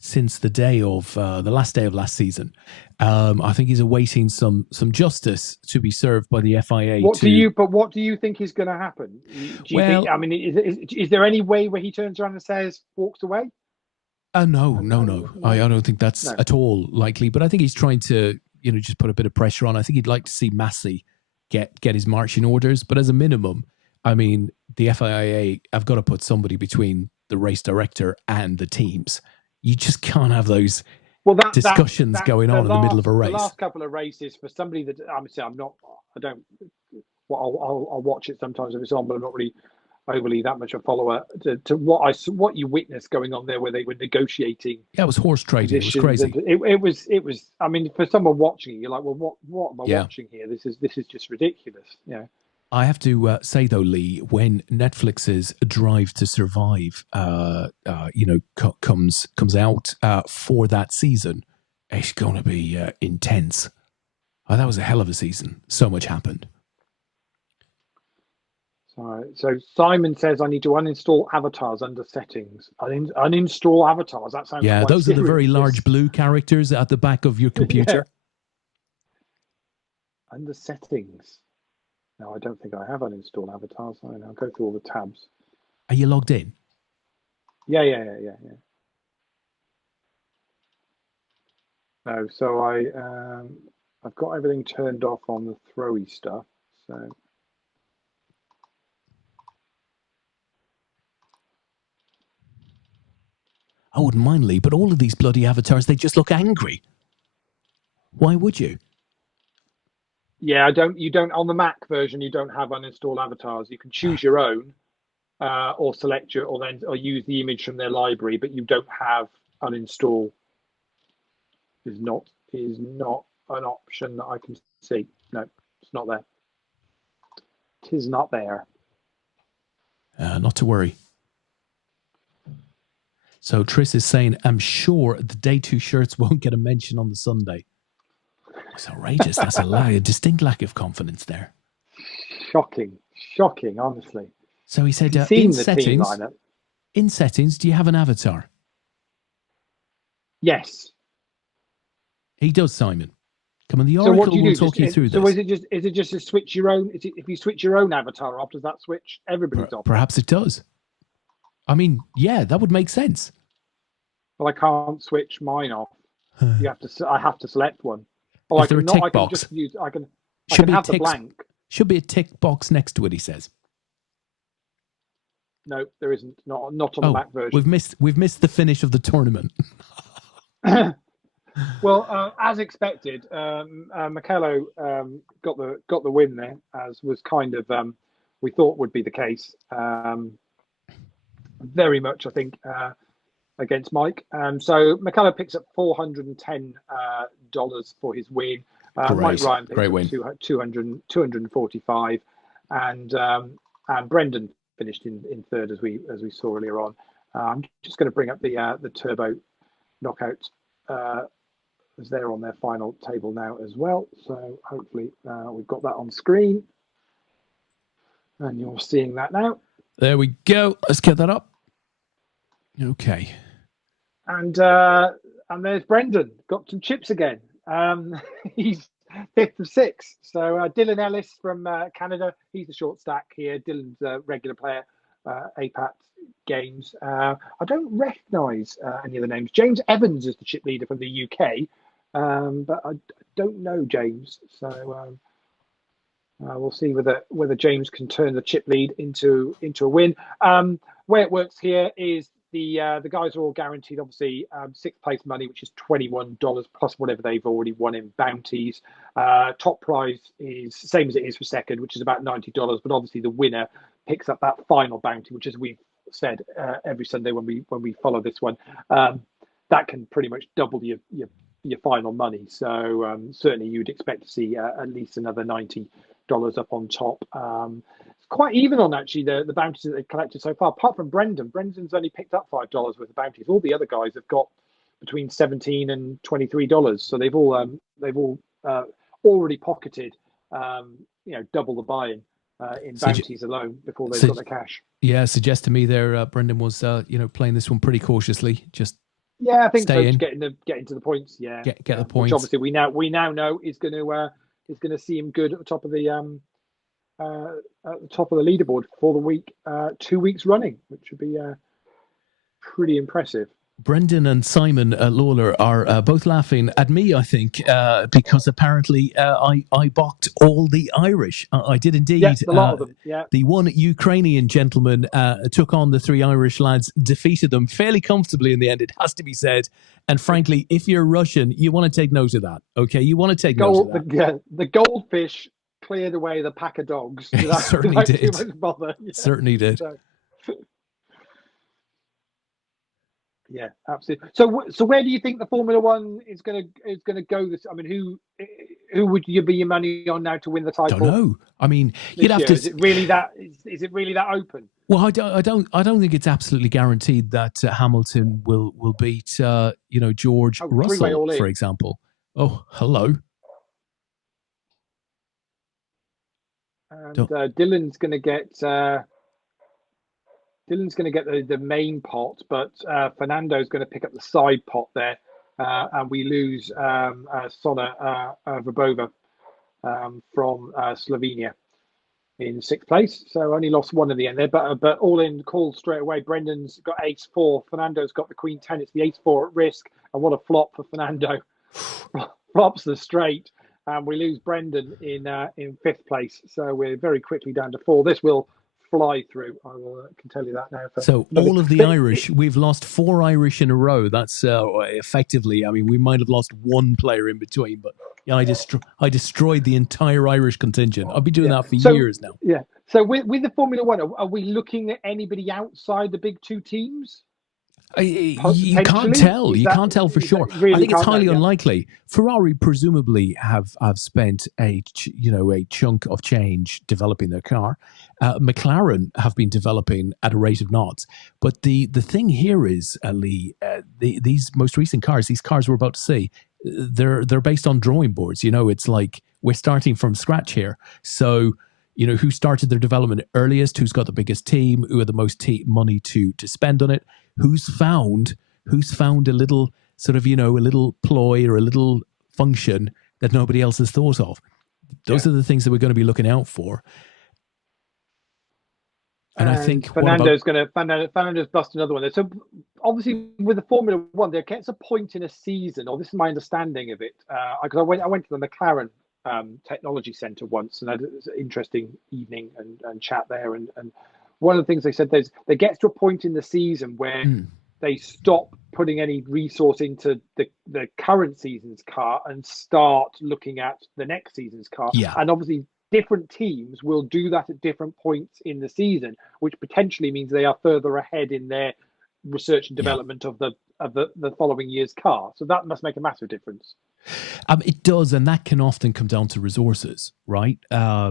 since the last day of last season. I think he's awaiting some justice to be served by the FIA. What do you think is going to happen? Do you think? I mean, is there any way where he turns around and says walks away? No. I don't think that's at all likely. But I think he's trying to just put a bit of pressure on. I think he'd like to see Massey get his marching orders. But as a minimum, I mean, the FIA have got to put somebody between the race director and the teams. You just can't have those discussions going on in the middle of a race. The last couple of races for somebody that I'll watch it sometimes if it's on, but I'm not really overly that much a follower to what you witnessed going on there where they were negotiating. Yeah, it was horse trading. It was crazy. It was. I mean, for someone watching it, you're like, well, what am I watching here? This is just ridiculous. Yeah. I have to say, though, Leigh, when Netflix's Drive to Survive, comes out for that season, it's going to be intense. That was a hell of a season. So much happened. So Simon says I need to uninstall avatars under settings. Uninstall avatars. That sounds those serious. are the very large blue characters at the back of your computer. Under settings. No, I don't think I have uninstalled avatars. I'll go through all the tabs. Are you logged in? Yeah. No, so I've got everything turned off on the throwy stuff. So I wouldn't mind, Leigh, but all of these bloody avatars, they just look angry. Why would you? Yeah, you don't on the Mac version. You don't have uninstall avatars. You can choose your own, or select your, or use the image from their library, but you don't have uninstall. Is not an option that I can see. No, it's not there. It is not there. Not to worry. So Tris is saying, I'm sure the day 2 shirts won't get a mention on the Sunday. It's outrageous. That's a distinct lack of confidence there. Shocking, honestly. So he said, in settings, do you have an avatar? Yes. He does, Simon. Come on, the Oracle will talk you through this. So is it just to switch your own? If you switch your own avatar off, does that switch everybody's off? Perhaps it does. I mean, yeah, that would make sense. Well, I can't switch mine off. I have to select one. Oh, Is there a tick box? I can have the blank. Should be a tick box next to it, he says. No, there isn't. Not on the Mac version. We've missed the finish of the tournament. Well, as expected, Michello got the win there, as was kind of we thought would be the case. Very much, I think, against Mike. So Michello picks up $410 for his win. Mike Ryan great win. 245, and Brendan finished in third, as we saw earlier on. I'm just going to bring up the Turbo Knockout. As they're on their final table now as well. So hopefully we've got that on screen. And you're seeing that now. There we go. Let's get that up. Okay. And there's Brendan. Got some chips again. He's 5th of 6. So Dylan Ellis from Canada. He's the short stack here. Dylan's a regular player, APAT games. I don't recognise any of the names. James Evans is the chip leader from the UK. But I don't know James, so we'll see whether James can turn the chip lead into a win. Way it works here is the guys are all guaranteed, obviously, 6th place money, which is $21 plus whatever they've already won in bounties. Top prize is same as it is for second, which is about $90. But obviously the winner picks up that final bounty, which, as we've said every Sunday when we follow this one, that can pretty much double your final money. So certainly you'd expect to see at least another $90 up on top. It's quite even on actually the bounties that they've collected so far, apart from Brendan. Brendan's only picked up $5 worth of bounties. All the other guys have got between $17 and $23. So they've all already pocketed double the buying in bounties alone before they've got the cash. Yeah, suggests to me there Brendan was playing this one pretty cautiously, just yeah, I think so. Getting to the points. Yeah, get the points. Which obviously we now know is going to see him good at the top of the leaderboard for the week, 2 weeks running, which would be pretty impressive. Brendan and Simon Lawler are both laughing at me, I think, because apparently I balked all the Irish. I did indeed. Yes, a lot of them. Yeah. The one Ukrainian gentleman took on the 3 Irish lads, defeated them fairly comfortably in the end, it has to be said. And frankly, if you're Russian, you want to take note of that. Okay, you want to take note of that. The goldfish cleared away the pack of dogs. Certainly did. Too much bother. Yeah. Certainly did. So, yeah, absolutely. So where do you think the Formula One is going to go? This, I mean, who would you be your money on now to win the title? Don't know. I mean, you'd have to. Is it really that open? Well, I don't think it's absolutely guaranteed that Hamilton will beat George Russell, for example. Oh, hello. And Dylan's going to get. Dylan's going to get the main pot, but Fernando's going to pick up the side pot there, and we lose Sona Verbova from Slovenia in 6th place. So only lost one in the end there, but all in called straight away. Brendan's got ace-4. Fernando's got the queen 10. It's the ace-4 at risk, and what a flop for Fernando. Flops the straight, and we lose Brendan in 5th place. So we're very quickly down to 4. This will fly through. Can tell you that now. So all of the Irish, we've lost 4 Irish in a row. That's effectively, I mean, we might have lost one player in between, but Yeah, I destroyed the entire Irish contingent. I've been doing that for So years now. yeah. So with the Formula One, are we looking at anybody outside the big two teams? You can't Potentially, tell. You can't tell for sure. really I think it's can't know, highly yeah. unlikely. Ferrari presumably have spent a chunk of change developing their car. McLaren have been developing at a rate of knots. But the thing here is, Leigh, these most recent cars, these cars we're about to see, they're based on drawing boards. You know, it's like we're starting from scratch here. So, you know, who started their development earliest, who's got the biggest team, who had the most money to spend on it, who's found a little sort of, you know, a little ploy or a little function that nobody else has thought of. Those are the things that we're going to be looking out for. And I think Fernando's bust another one. So obviously with the Formula One, there gets a point in a season, or this is my understanding of it, because I went to the McLaren Technology Centre once, and I had an interesting evening and chat there. And one of the things they said, there gets to a point in the season where they stop putting any resource into the current season's car and start looking at the next season's car. Yeah. And obviously different teams will do that at different points in the season, which potentially means they are further ahead in their research and development of the following year's car. So that must make a massive difference. It does, and that can often come down to resources, right?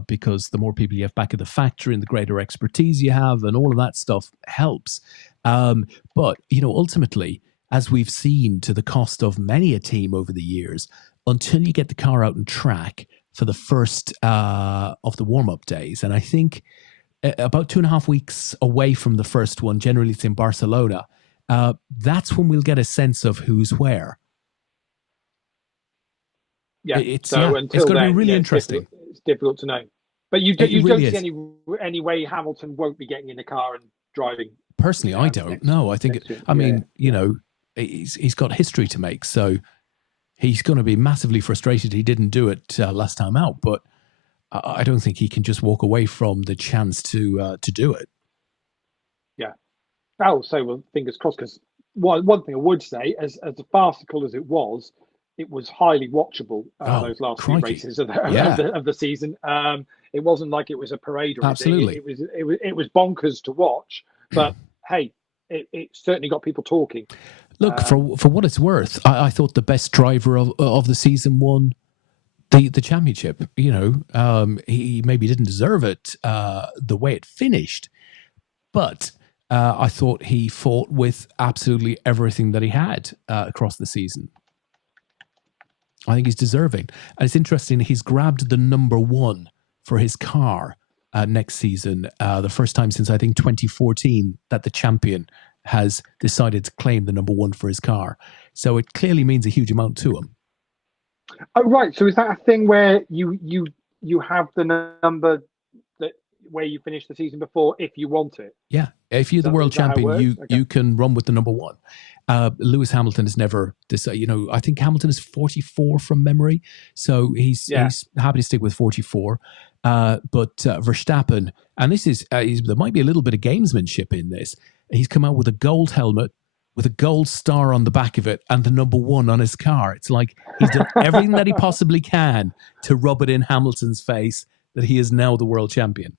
Because the more people you have back at the factory and the greater expertise you have and all of that stuff helps. But, you know, ultimately, as we've seen to the cost of many a team over the years, until you get the car out and track for the first of the warm-up days, and I think about 2.5 weeks away from the first one, generally it's in Barcelona, that's when we'll get a sense of who's where. Yeah, it's going to be really interesting. It's difficult to know, but you don't really see any way Hamilton won't be getting in the car and driving. Personally, I don't know. I think, you know, he's got history to make, so he's going to be massively frustrated he didn't do it last time out. But I don't think he can just walk away from the chance to do it. Yeah. Oh, so well, fingers crossed. Because one thing I would say, as farcical as it was highly watchable. Those last few races of the season. It wasn't like it was a parade or anything. It was bonkers to watch. But hey, it certainly got people talking. Look, for what it's worth, I thought the best driver of the season won the championship. You know, he maybe didn't deserve it the way it finished, but I thought he fought with absolutely everything that he had across the season. I think he's deserving. And it's interesting, he's grabbed the number one for his car next season. The first time since, I think, 2014 that the champion has decided to claim the number one for his car. So it clearly means a huge amount to him. Oh, right. So is that a thing where you have the number that where you finished the season before if you want it? Yeah. If you're the world champion, you can run with the number one. Lewis Hamilton has never decided, you know, I think Hamilton is 44 from memory. So he's happy to stick with 44. But Verstappen, and this is, there might be a little bit of gamesmanship in this. He's come out with a gold helmet with a gold star on the back of it and the number one on his car. It's like he's done everything that he possibly can to rub it in Hamilton's face that he is now the world champion.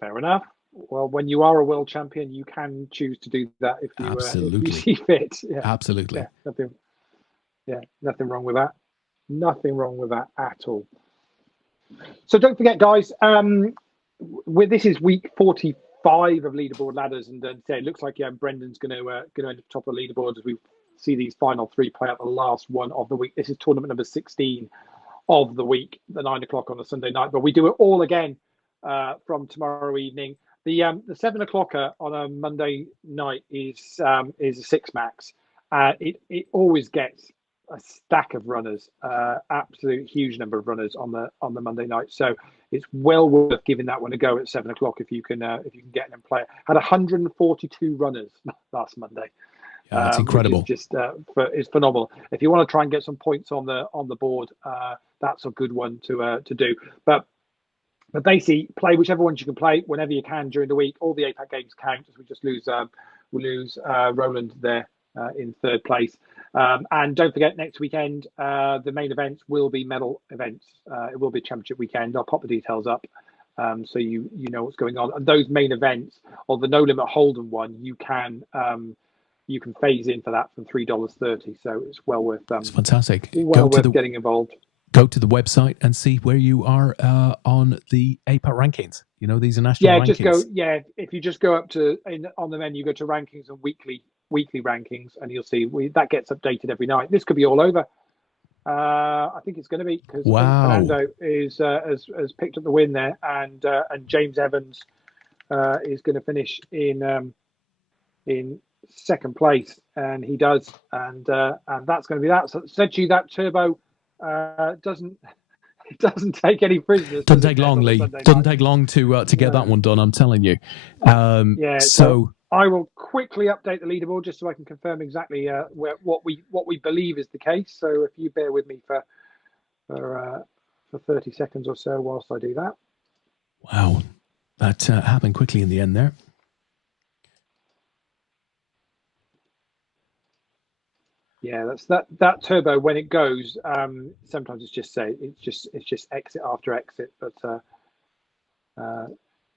Fair enough. Well, when you are a world champion, you can choose to do that if you see fit. Yeah. Absolutely. Nothing wrong with that. Nothing wrong with that at all. So don't forget, guys, this is week 45 of Leaderboard Ladders, and it looks like Brendan's going to end up top of the leaderboard as we see these final three play out the last one of the week. This is tournament number 16 of the week, the 9 o'clock on a Sunday night, but we do it all again from tomorrow evening. The 7 o'clocker on a Monday night is a six max. It always gets a stack of runners, absolute huge number of runners on the Monday night. So it's well worth giving that one a go at 7 o'clock if you can get in and play it. Had 142 runners last Monday. Yeah, that's incredible. Which is it's phenomenal. If you want to try and get some points on the board, that's a good one to do. But basically, play whichever ones you can play whenever you can during the week. All the APAT games count, as we just lose Roland there in third place. And don't forget, next weekend, the main events will be medal events. It will be championship weekend. I'll pop the details up so you know what's going on. And those main events, or the No Limit Hold'em one, you can phase in for that from $3.30. So it's well worth. It's fantastic. Well worth getting involved. Go to the website and see where you are on the APAT rankings. You know, these are national rankings. Just go. Yeah, if you just go up to on the menu, go to rankings and weekly rankings, and you'll see that gets updated every night. This could be all over. I think it's going to be, because Fernando has picked up the win there, and James Evans is going to finish in second place, and he does, and that's going to be that. So said to you that Turbo doesn't take any prisoners. Doesn't take long, Lee. Doesn't take long to get that one done. I'm telling you. So I will quickly update the leaderboard just so I can confirm exactly what we believe is the case. So if you bear with me for 30 seconds or so whilst I do that. Wow, that happened quickly in the end there. Yeah, that's that Turbo, when it goes, sometimes it's just exit after exit, but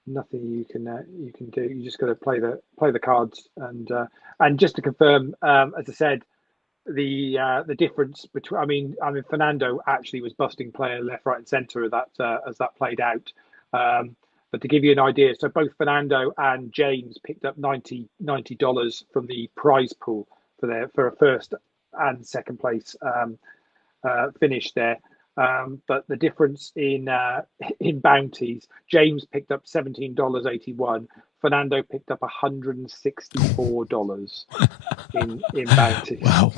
nothing you can do. You just got to play the cards, and just to confirm, as I said, the difference between, I mean Fernando actually was busting player left, right, and centre as that played out. But to give you an idea, so both Fernando and James picked up $90 from the prize pool for a first and second place finish there. But the difference in bounties, James picked up $17.81. Fernando picked up $164 in bounties. Wow!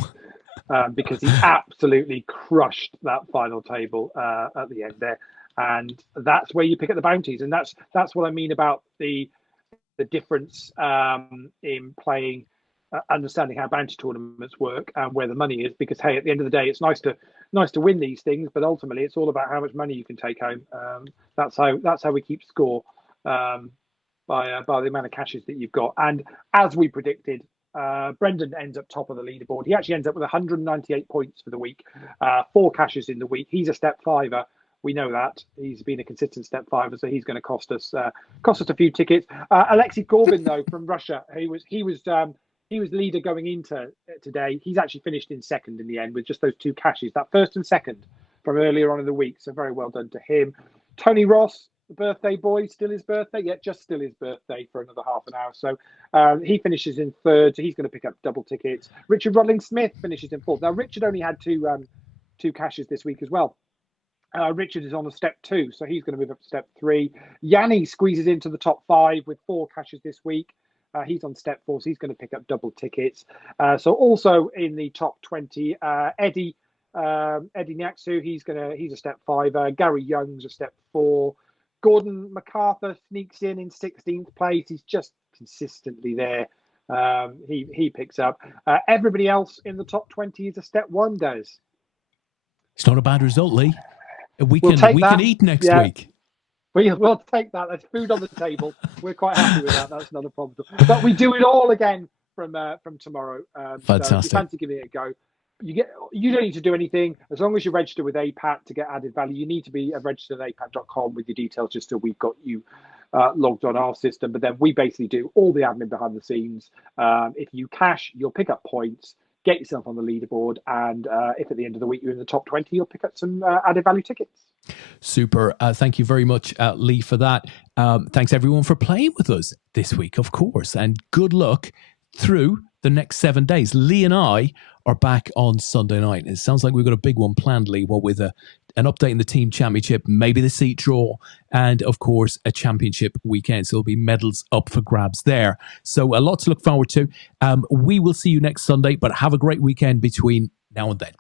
Because he absolutely crushed that final table at the end there, and that's where you pick up the bounties, and that's what I mean about the difference in playing. Understanding how bounty tournaments work and where the money is, because hey, at the end of the day, it's nice to win these things, but ultimately it's all about how much money you can take home. That's how we keep score, by the amount of cashes that you've got. And as we predicted, Brendan ends up top of the leaderboard. He actually ends up with 198 points for the week, 4 cashes in the week. He's a step fiver. We know that he's been a consistent step fiver, so he's going to cost us a few tickets. Alexei Corbin, though, from Russia, he was leader going into today. He's actually finished in second in the end with just those 2 cashes, that first and second from earlier on in the week. So very well done to him. Tony Ross, the birthday boy, still his birthday? Yeah, just still his birthday for another half an hour. So he finishes in third, so he's going to pick up double tickets. Richard Rodling-Smith finishes in fourth. Now, Richard only had two cashes this week as well. Richard is on a step 2, so he's going to move up to step 3. Yanni squeezes into the top 5 with 4 cashes this week. He's on step 4, so he's going to pick up double tickets. So also in the top 20, Eddie Nyaksu, he's a step 5. Gary Young's a step 4. Gordon MacArthur sneaks in 16th place. He's just consistently there. He picks up. Everybody else in the top 20 is a step 1, Des. It's not a bad result, Lee. We can eat next week. We'll take that. There's food on the table. We're quite happy with that. That's not a problem. But we do it all again from tomorrow. Fantastic. So if you fancy giving it a go, you don't need to do anything as long as you register with APAT to get added value. You need to be registered at apat.com with your details just so we've got you logged on our system. But then we basically do all the admin behind the scenes. If you cash, you'll pick up points, get yourself on the leaderboard, and if at the end of the week you're in the top 20, you'll pick up some added value tickets. Super. Thank you very much, Lee, for that. Thanks, everyone, for playing with us this week, of course, and good luck through the next 7 days. Lee and I are back on Sunday night. It sounds like we've got a big one planned, Lee, with an update in the team championship, maybe the seat draw, and, of course, a championship weekend. So there'll be medals up for grabs there. So a lot to look forward to. We will see you next Sunday, but have a great weekend between now and then.